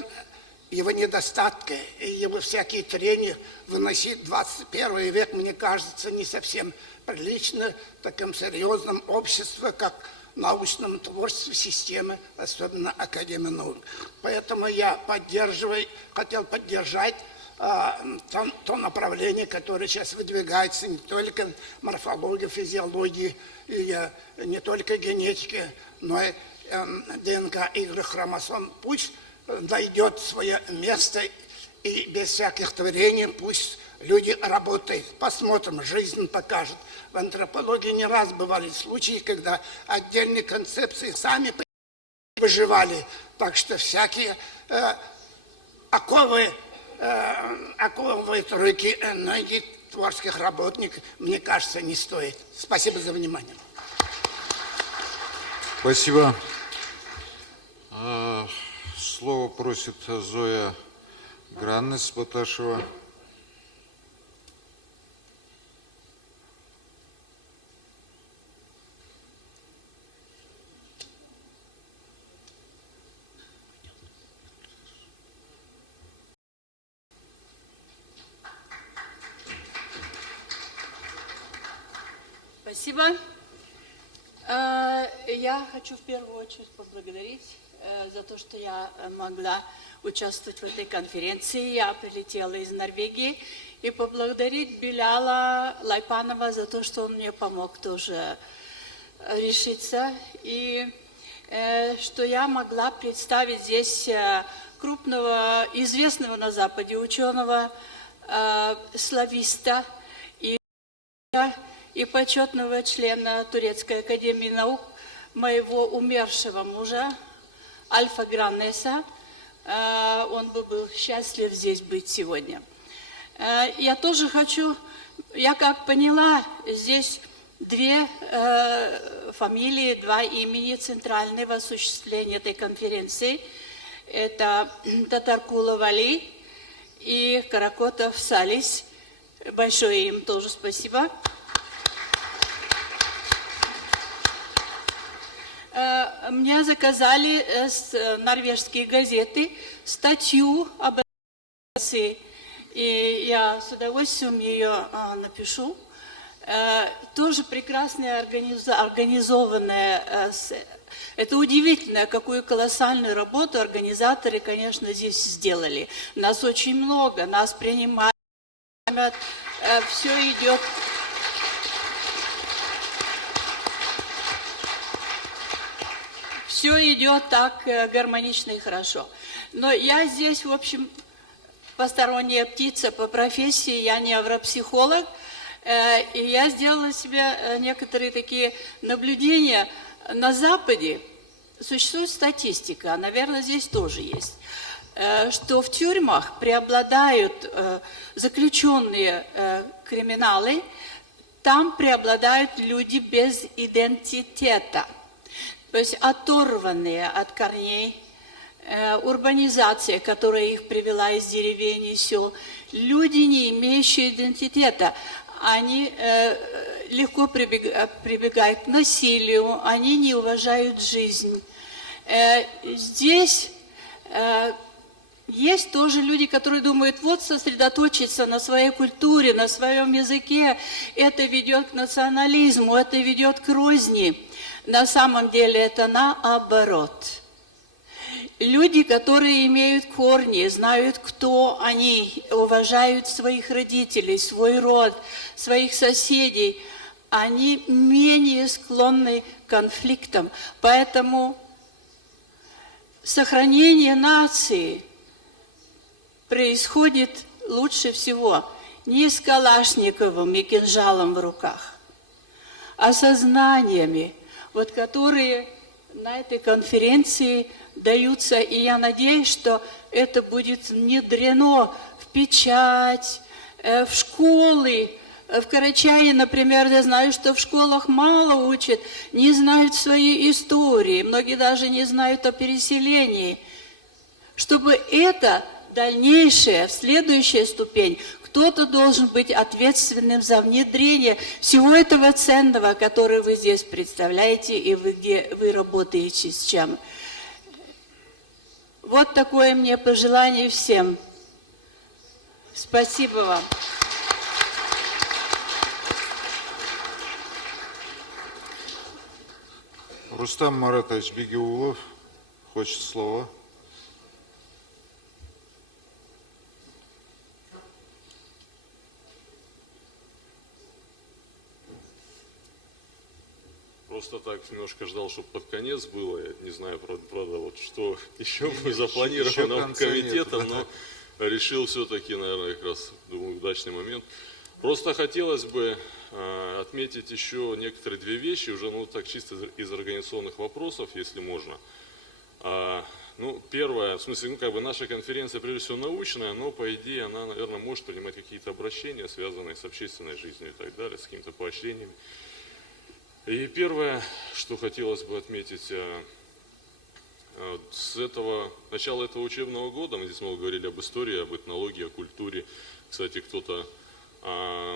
его недостатки, и его всякие трения выносить в 21 век, мне кажется, не совсем прилично в таком серьезном обществе, как научном творчестве системы, особенно Академии наук. Поэтому я хотел поддержать то направление, которое сейчас выдвигается, не только морфология, физиология, и не только генетика, но и ДНК, игры хромосом. Пусть найдет свое место, и без всяких творений пусть люди работают. Посмотрим, жизнь покажет. В антропологии не раз бывали случаи, когда отдельные концепции сами выживали. Так что всякие оковывают руки, ноги творческих работников, мне кажется, не стоит. Спасибо за внимание. Спасибо. Слово просит Зоя Граннес Баташева. Спасибо. Я хочу в первую очередь поблагодарить за то, что я могла участвовать в этой конференции. Я прилетела из Норвегии. И поблагодарить Беляла Лайпанова за то, что он мне помог тоже решиться. И что я могла представить здесь крупного, известного на Западе ученого, слависта и почетного члена Турецкой академии наук, моего умершего мужа Альфа Граннеса. Он бы был счастлив здесь быть сегодня. Я тоже хочу, я как поняла, здесь две фамилии, два имени центральные в осуществлении этой конференции. Это Татаркулов Али и Каракотов Салис. Большое им тоже спасибо. Мне заказали норвежские газеты статью об этой, и я с удовольствием ее напишу. Тоже прекрасная организованная. Это удивительно, какую колоссальную работу организаторы, конечно, здесь сделали. Нас очень много, нас принимают, все идет. Все идет так гармонично и хорошо. Но я здесь, в общем, посторонняя птица по профессии, я невропсихолог, и я сделала себе некоторые такие наблюдения. На Западе существует статистика, наверное, здесь тоже есть, что в тюрьмах преобладают заключенные криминалы, там преобладают люди без идентитета. То есть оторванные от корней, урбанизация, которая их привела из деревень и сел, люди, не имеющие идентитета, они легко прибегают к насилию, они не уважают жизнь. Здесь есть тоже люди, которые думают, вот сосредоточиться на своей культуре, на своем языке, это ведет к национализму, это ведет к розни. На самом деле это наоборот. Люди, которые имеют корни, знают, кто они, уважают своих родителей, свой род, своих соседей, они менее склонны к конфликтам. Поэтому сохранение нации происходит лучше всего не с Калашниковым и кинжалом в руках, а сознаниями, вот которые на этой конференции даются, и я надеюсь, что это будет внедрено в печать, в школы. В Карачае, например, я знаю, что в школах мало учат, не знают своей истории, многие даже не знают о переселении. Чтобы это дальнейшая, следующая ступень, кто-то должен быть ответственным за внедрение всего этого ценного, которое вы здесь представляете и где вы работаете с чем. Вот такое мне пожелание всем. Спасибо вам. Рустам Маратович Бигиулов хочет слова. Просто так немножко ждал, чтобы под конец было. Я не знаю, правда, вот что еще запланировано комитетом, но решил все-таки, наверное, как раз, думаю, удачный момент. Просто хотелось бы отметить еще некоторые две вещи, уже ну так чисто из организационных вопросов, если можно. Ну, первое, в смысле, ну, как бы наша конференция, прежде всего, научная, но, по идее, она, наверное, может принимать какие-то обращения, связанные с общественной жизнью и так далее, с какими-то поощрениями. И первое, что хотелось бы отметить, с начала этого учебного года, мы здесь много говорили об истории, об этнологии, о культуре. Кстати, кто-то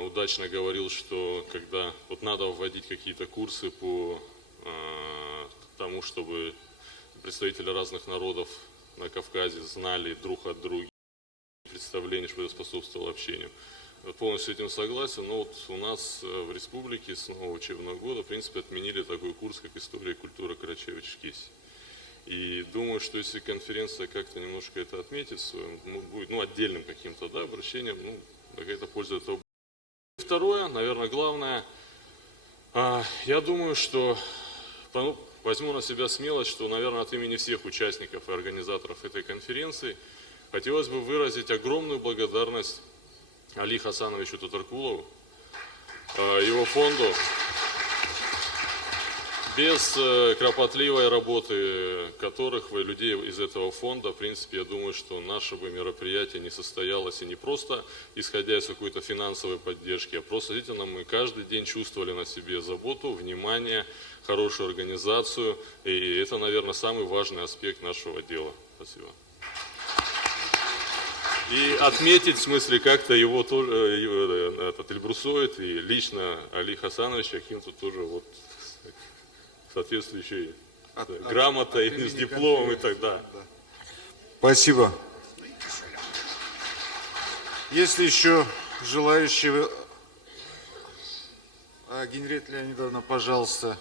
удачно говорил, что когда вот надо вводить какие-то курсы по тому, чтобы представители разных народов на Кавказе знали друг от друга, представление, что это способствовало общению. полностью с этим согласен, но вот у нас в республике с нового учебного года, в принципе, отменили такой курс, как история и культура Карачаево-Черкесии. И думаю, что если конференция как-то немножко это отметит, будет отдельным каким-то обращением, какая-то польза этого. Второе, наверное, главное, я думаю, что возьму на себя смелость, что, наверное, от имени всех участников и организаторов этой конференции хотелось бы выразить огромную благодарность Али Хасановичу Татаркулову, его фонду. Без кропотливой работы людей из этого фонда, в принципе, я думаю, что наше бы мероприятие не состоялось, и не просто исходя из какой-то финансовой поддержки, а просто действительно мы каждый день чувствовали на себе заботу, внимание, хорошую организацию, и это, наверное, самый важный аспект нашего дела. Спасибо. И отметить, в смысле, как-то его Эльбрусоид и лично Али Хасанович каким-то тоже соответствующей грамотой, с дипломом и так далее. Спасибо. Есть ли еще желающие? Генрет Леонидовна, пожалуйста.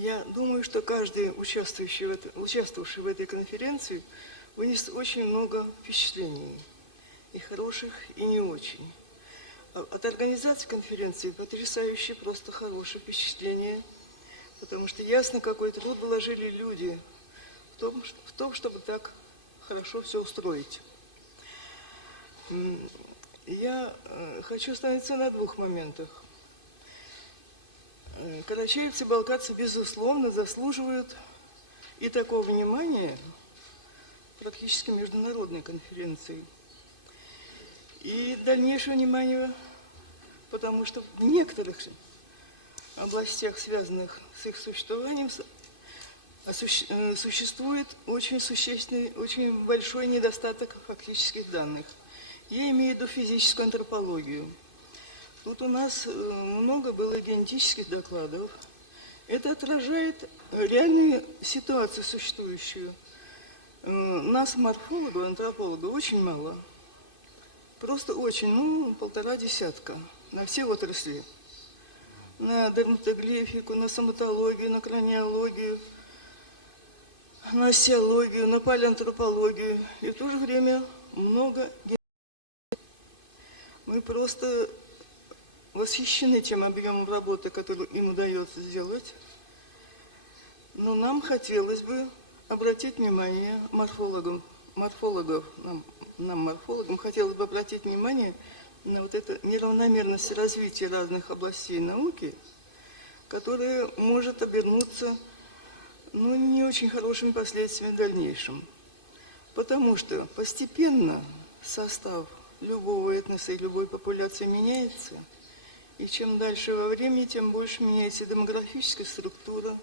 Я думаю, что каждый участвовавший в этой конференции вынес очень много впечатлений, и хороших, и не очень. От организации конференции потрясающе, просто хорошее впечатление, потому что ясно, какой труд вложили люди в том, чтобы так хорошо все устроить. Я хочу остановиться на двух моментах. Карачаевцы и балкарцы, безусловно, заслуживают и такого внимания практически международной конференции, и дальнейшего внимания, потому что в некоторых областях, связанных с их существованием, существует очень существенный, очень большой недостаток фактических данных. Я имею в виду физическую антропологию. Тут у нас много было генетических докладов. Это отражает реальную ситуацию существующую. Нас, морфологов, антропологов, очень мало. Просто очень, 1,5 десятка на все отрасли. На дерматоглифику, на соматологию, на краниологию, на остеологию, на палеантропологию. И в то же время много генетики. Мы просто восхищены тем объемом работы, который им удается сделать. Но нам хотелось бы обратить внимание морфологам, морфологам хотелось бы обратить внимание на вот эту неравномерность развития разных областей науки, которая может обернуться не очень хорошими последствиями в дальнейшем. Потому что постепенно состав любого этноса и любой популяции меняется, и чем дальше во времени, тем больше меняется демографическая структура.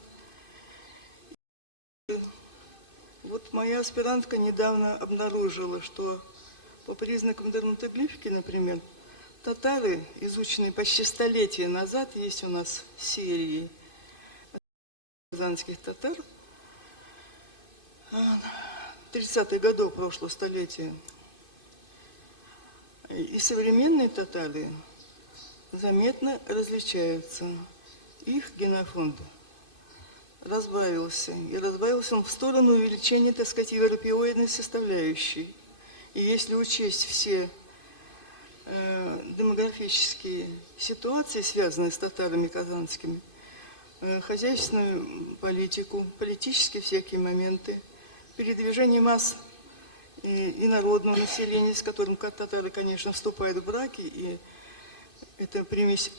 Вот моя аспирантка недавно обнаружила, что по признакам дерматоглифики, например, татары, изученные почти столетия назад, есть у нас серии казанских татар, 30-х годов прошлого столетия, и современные татары заметно различаются. Их генофонд разбавился. И разбавился он в сторону увеличения, так сказать, европеоидной составляющей. И если учесть все демографические ситуации, связанные с татарами казанскими, хозяйственную политику, политические всякие моменты, передвижение масс и народного населения, с которым татары, конечно, вступают в браки, и эту примесь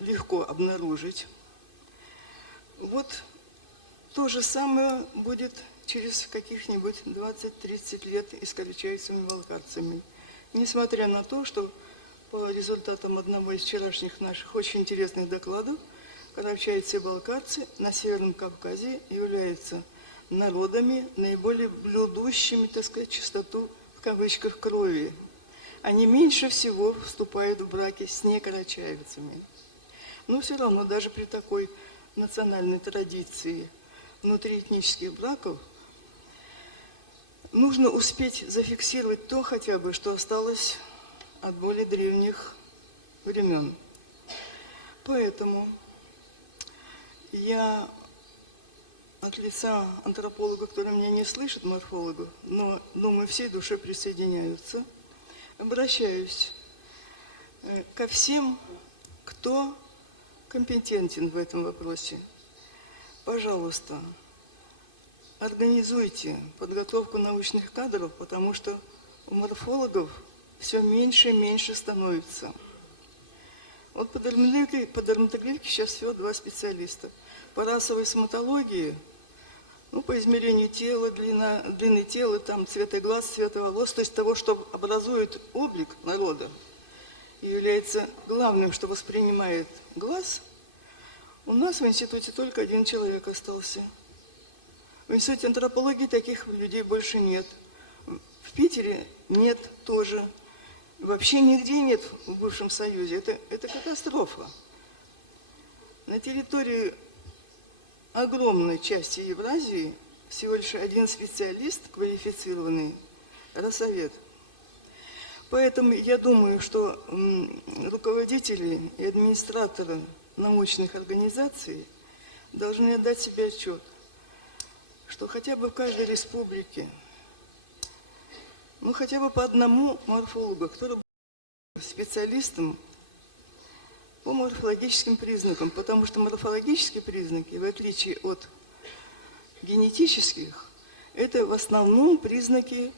легко обнаружить. Вот то же самое будет через каких-нибудь 20-30 лет и с карачаевцами и балкарцами. Несмотря на то, что по результатам одного из вчерашних наших очень интересных докладов, карачаевцы и балкарцы на Северном Кавказе являются народами, наиболее блюдущими, так сказать, чистоту в кавычках крови. Они меньше всего вступают в браки с некарачаевцами. Но все равно даже при такой национальной традиции внутриэтнических браков нужно успеть зафиксировать то хотя бы, что осталось от более древних времен. Поэтому я от лица антрополога, который меня не слышит, морфолога, но, думаю, всей душе присоединяются, обращаюсь ко всем, кто компетентен в этом вопросе. Пожалуйста, организуйте подготовку научных кадров, потому что у морфологов все меньше и меньше становится. Вот по дерматоглифике сейчас всего 2 специалиста. По расовой соматологии, ну, по измерению тела, длины тела, там, цвета глаз, цвета волос, то есть того, что образует облик народа, и является главным, что воспринимает глаз, у нас в институте только 1 человек остался. В институте антропологии таких людей больше нет. В Питере нет тоже. Вообще нигде нет в бывшем Союзе. Это катастрофа. На территории огромной части Евразии всего лишь 1 специалист квалифицированный, расовед. Поэтому я думаю, что руководители и администраторы научных организаций должны отдать себе отчет, что хотя бы в каждой республике, ну хотя бы по 1 морфологу, который был специалистом по морфологическим признакам, потому что морфологические признаки, в отличие от генетических, это в основном признаки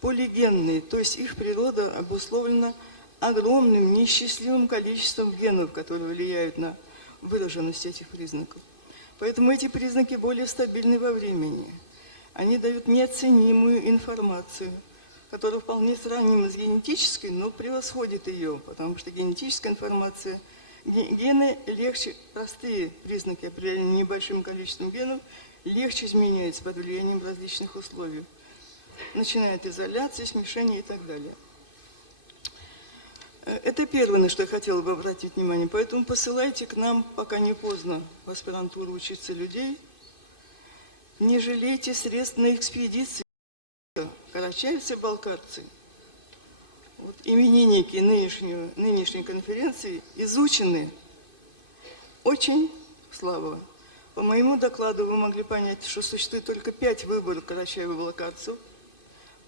полигенные, то есть их природа обусловлена огромным, неисчислимым количеством генов, которые влияют на выраженность этих признаков. Поэтому эти признаки более стабильны во времени. Они дают неоценимую информацию, которая вполне сравнима с генетической, но превосходит ее, потому что генетическая информация, гены легче, простые признаки определения небольшим количеством генов, легче изменяются под влиянием различных условий. Начиная от изоляции, смешения и так далее. Это первое, на что я хотела бы обратить внимание. Поэтому посылайте к нам, пока не поздно, в аспирантуру учиться людей. Не жалейте средств на экспедиции. Карачаевцы и балкарцы. Вот именинники нынешней конференции изучены очень слабо. По моему докладу вы могли понять, что существует только 5 выборов карачаева и балкарцев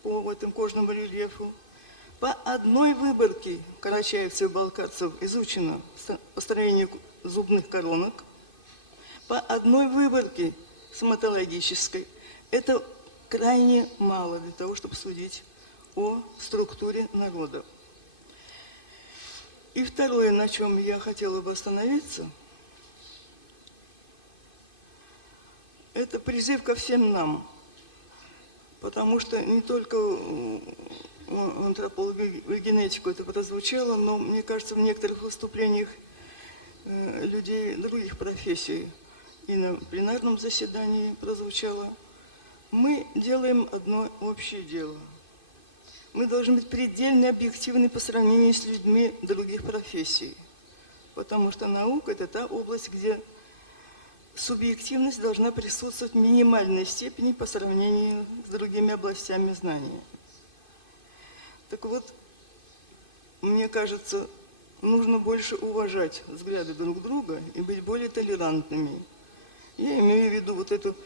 по этому кожному рельефу. По 1 выборке карачаевцев и балкарцев изучено построение зубных коронок. По 1 выборке стоматологической. Это крайне мало для того, чтобы судить о структуре народа. И второе, на чем я хотела бы остановиться, это призыв ко всем нам. Потому что не только у антропологии и генетику это прозвучало, но, мне кажется, в некоторых выступлениях людей других профессий и на пленарном заседании прозвучало. Мы делаем одно общее дело. Мы должны быть предельно объективны по сравнению с людьми других профессий. Потому что наука – это та область, где субъективность должна присутствовать в минимальной степени по сравнению с другими областями знания. Так вот, мне кажется, нужно больше уважать взгляды друг друга и быть более толерантными. Я имею в виду вот эту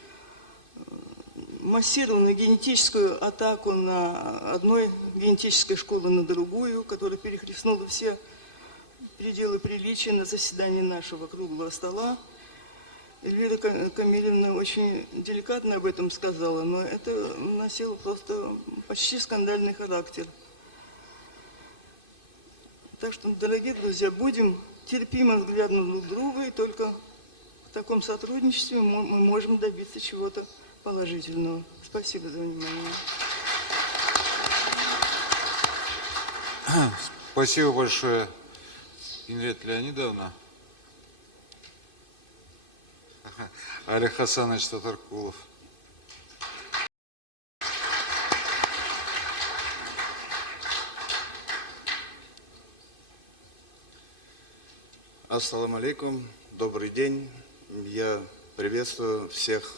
массированную генетическую атаку на одной генетической школы на другую, которая перехлестнула все пределы приличия на заседании нашего круглого стола. Эльвира Камилевна очень деликатно об этом сказала, но это носило просто почти скандальный характер. Так что, дорогие друзья, будем терпимо взглядом друг друга, и только в таком сотрудничестве мы можем добиться чего-то положительного. Спасибо за внимание. Спасибо большое, Инрет Леонидовна. Олег Хасанович Татаркулов. Ассаламу алейкум, добрый день. Я приветствую всех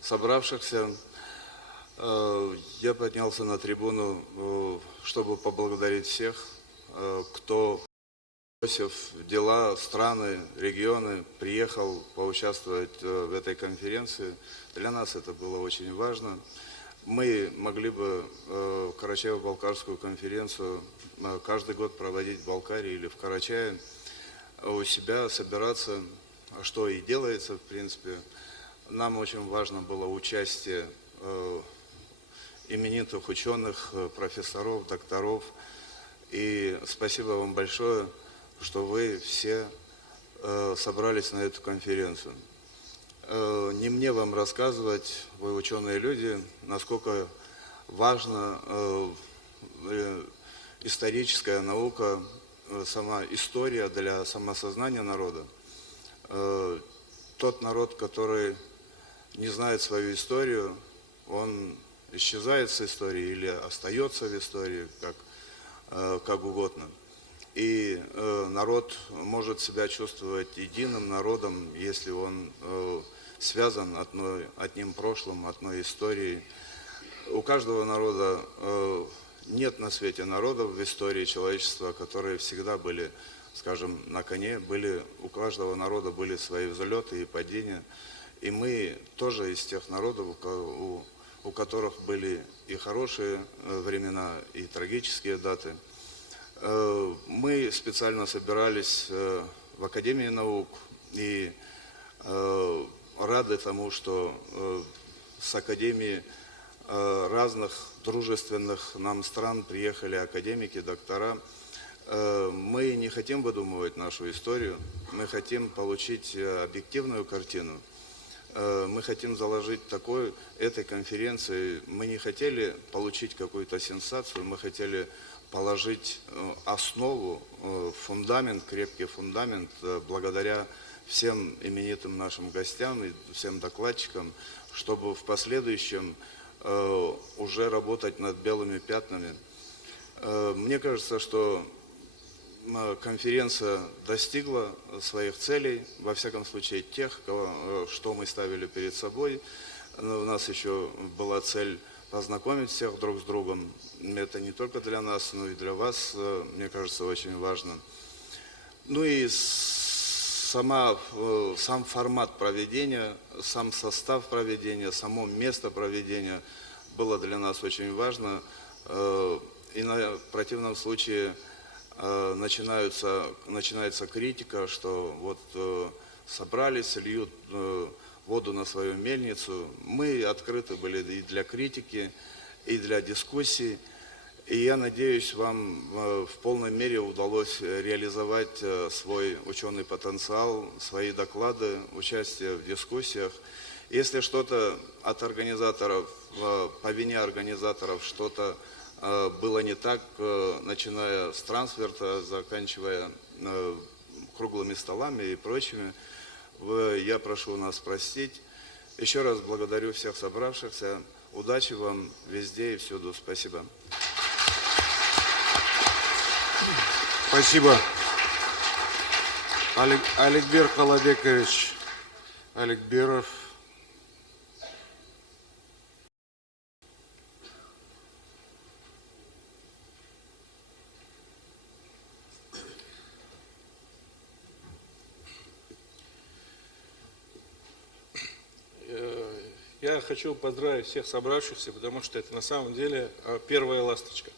собравшихся. Я поднялся на трибуну, чтобы поблагодарить всех, кто, бросив дела, страны, регионы, приехал поучаствовать в этой конференции. Для нас это было очень важно. Мы могли бы Карачаево-Балкарскую конференцию каждый год проводить в Балкарии или в Карачае, у себя собираться, что и делается, в принципе. Нам очень важно было участие именитых ученых, профессоров, докторов. И спасибо вам большое, что вы все собрались на эту конференцию. Не мне вам рассказывать, вы ученые люди, насколько важна историческая наука, сама история для самосознания народа. Тот народ, который не знает свою историю, он исчезает с истории или остается в истории, как угодно. И народ может себя чувствовать единым народом, если он связан одним прошлым, одной историей. У каждого народа нет на свете народов в истории человечества, которые всегда были, скажем, на коне, у каждого народа были свои взлеты и падения. И мы тоже из тех народов, у которых были и хорошие времена, и трагические даты. Мы специально собирались в Академии наук и рады тому, что с Академии разных дружественных нам стран приехали академики, доктора. Мы не хотим выдумывать нашу историю, мы хотим получить объективную картину. Мы хотим заложить этой конференции, мы не хотели получить какую-то сенсацию, мы хотели положить основу, фундамент, крепкий фундамент, благодаря всем именитым нашим гостям и всем докладчикам, чтобы в последующем уже работать над белыми пятнами. Мне кажется, что конференция достигла своих целей, во всяком случае тех, что мы ставили перед собой. У нас еще была цель познакомить всех друг с другом. Это не только для нас, но и для вас, мне кажется, очень важно. Ну и сам формат проведения, сам состав проведения, само место проведения было для нас очень важно. И в противном случае начинается критика, что вот собрались, льют воду на свою мельницу. Мы открыты были и для критики, и для дискуссий. И я надеюсь, вам в полной мере удалось реализовать свой ученый потенциал, свои доклады, участие в дискуссиях. Если что-то от организаторов, по вине организаторов, что-то было не так, начиная с трансферта, заканчивая круглыми столами и прочими, я прошу нас простить. Еще раз благодарю всех собравшихся. Удачи вам везде и всюду. Спасибо. Спасибо. Аликбер Халабекович Аликберов. Я хочу поздравить всех собравшихся, потому что это на самом деле первая ласточка.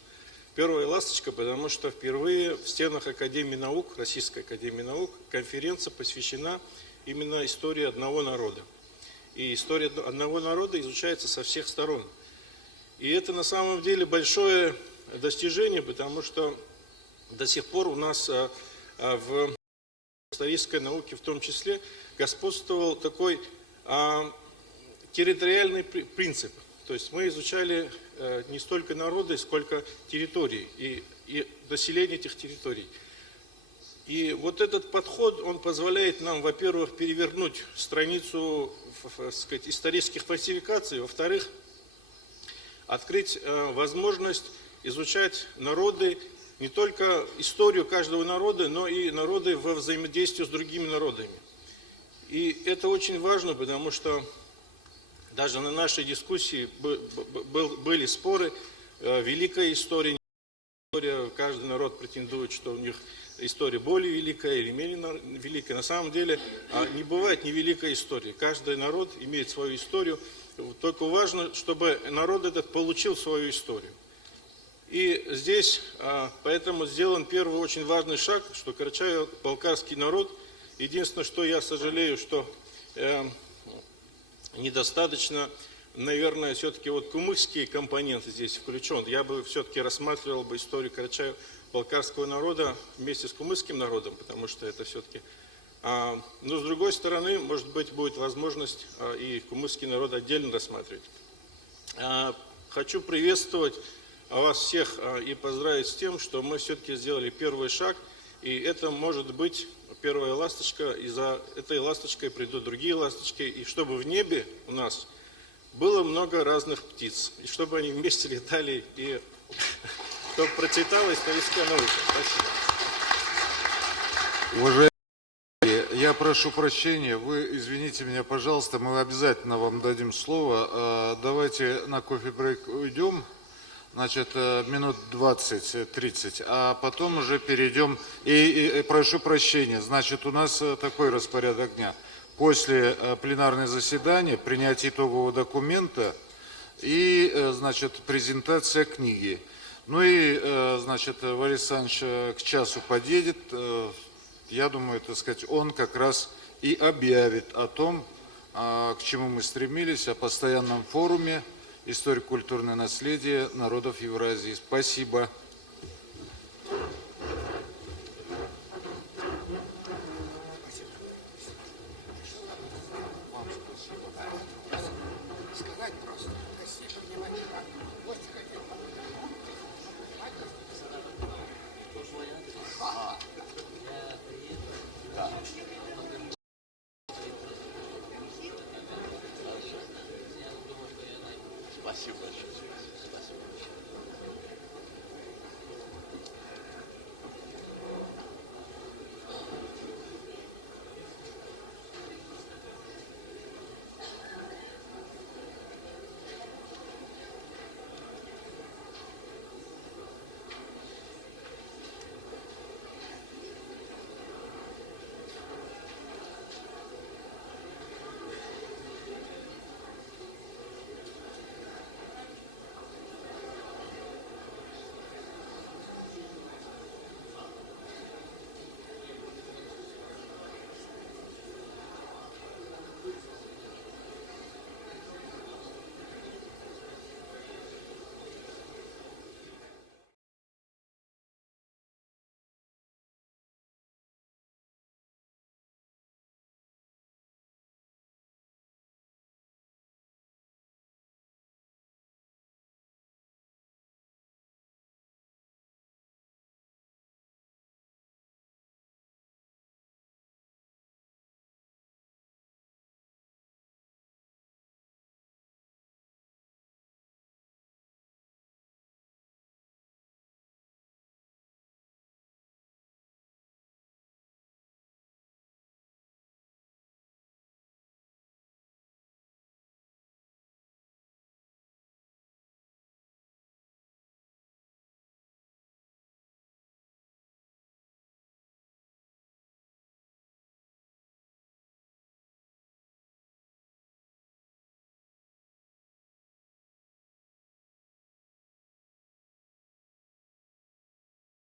Первая ласточка, потому что впервые в стенах Академии наук, Российской Академии наук, конференция посвящена именно истории одного народа. И история одного народа изучается со всех сторон. И это на самом деле большое достижение, потому что до сих пор у нас в исторической науке в том числе господствовал такой территориальный принцип. То есть мы изучали не столько народы, сколько территории. И и населения этих территорий. И вот этот подход, он позволяет нам, во-первых, перевернуть страницу, так сказать, исторических фальсификаций, во-вторых, открыть возможность изучать народы, не только историю каждого народа, но и народы во взаимодействии с другими народами. И это очень важно, потому что даже на нашей дискуссии были споры, великая история, каждый народ претендует, что у них история более великая или менее великая. На самом деле не бывает невеликой истории. Каждый народ имеет свою историю. Только важно, чтобы народ этот получил свою историю. И здесь поэтому сделан первый очень важный шаг, что карачаево-балкарский народ, единственное, что я сожалею, что недостаточно, наверное, все-таки вот кумыкский компонент здесь включен. Я бы все-таки рассматривал бы историю карачаево-балкарского народа вместе с кумыкским народом, потому что это все-таки... Но с другой стороны, может быть, будет возможность и кумыкский народ отдельно рассматривать. Хочу приветствовать вас всех и поздравить с тем, что мы все-таки сделали первый шаг, и это может быть первая ласточка, и за этой ласточкой придут другие ласточки, и чтобы в небе у нас было много разных птиц, и чтобы они вместе летали, и чтобы процветала историческая наука. Спасибо. Уважаемые, я прошу прощения, вы извините меня, пожалуйста, мы обязательно вам дадим слово. Давайте на кофе-брейк уйдем. Значит, минут 20-30, а потом уже перейдем, и прошу прощения, значит, у нас такой распорядок дня. После пленарного заседания принятие итогового документа и, значит, презентация книги. Ну и, значит, Борис Александрович к часу подъедет, я думаю, так сказать, он как раз и объявит о том, к чему мы стремились, о постоянном форуме историко-культурное наследие народов Евразии. Спасибо. Спасибо большое.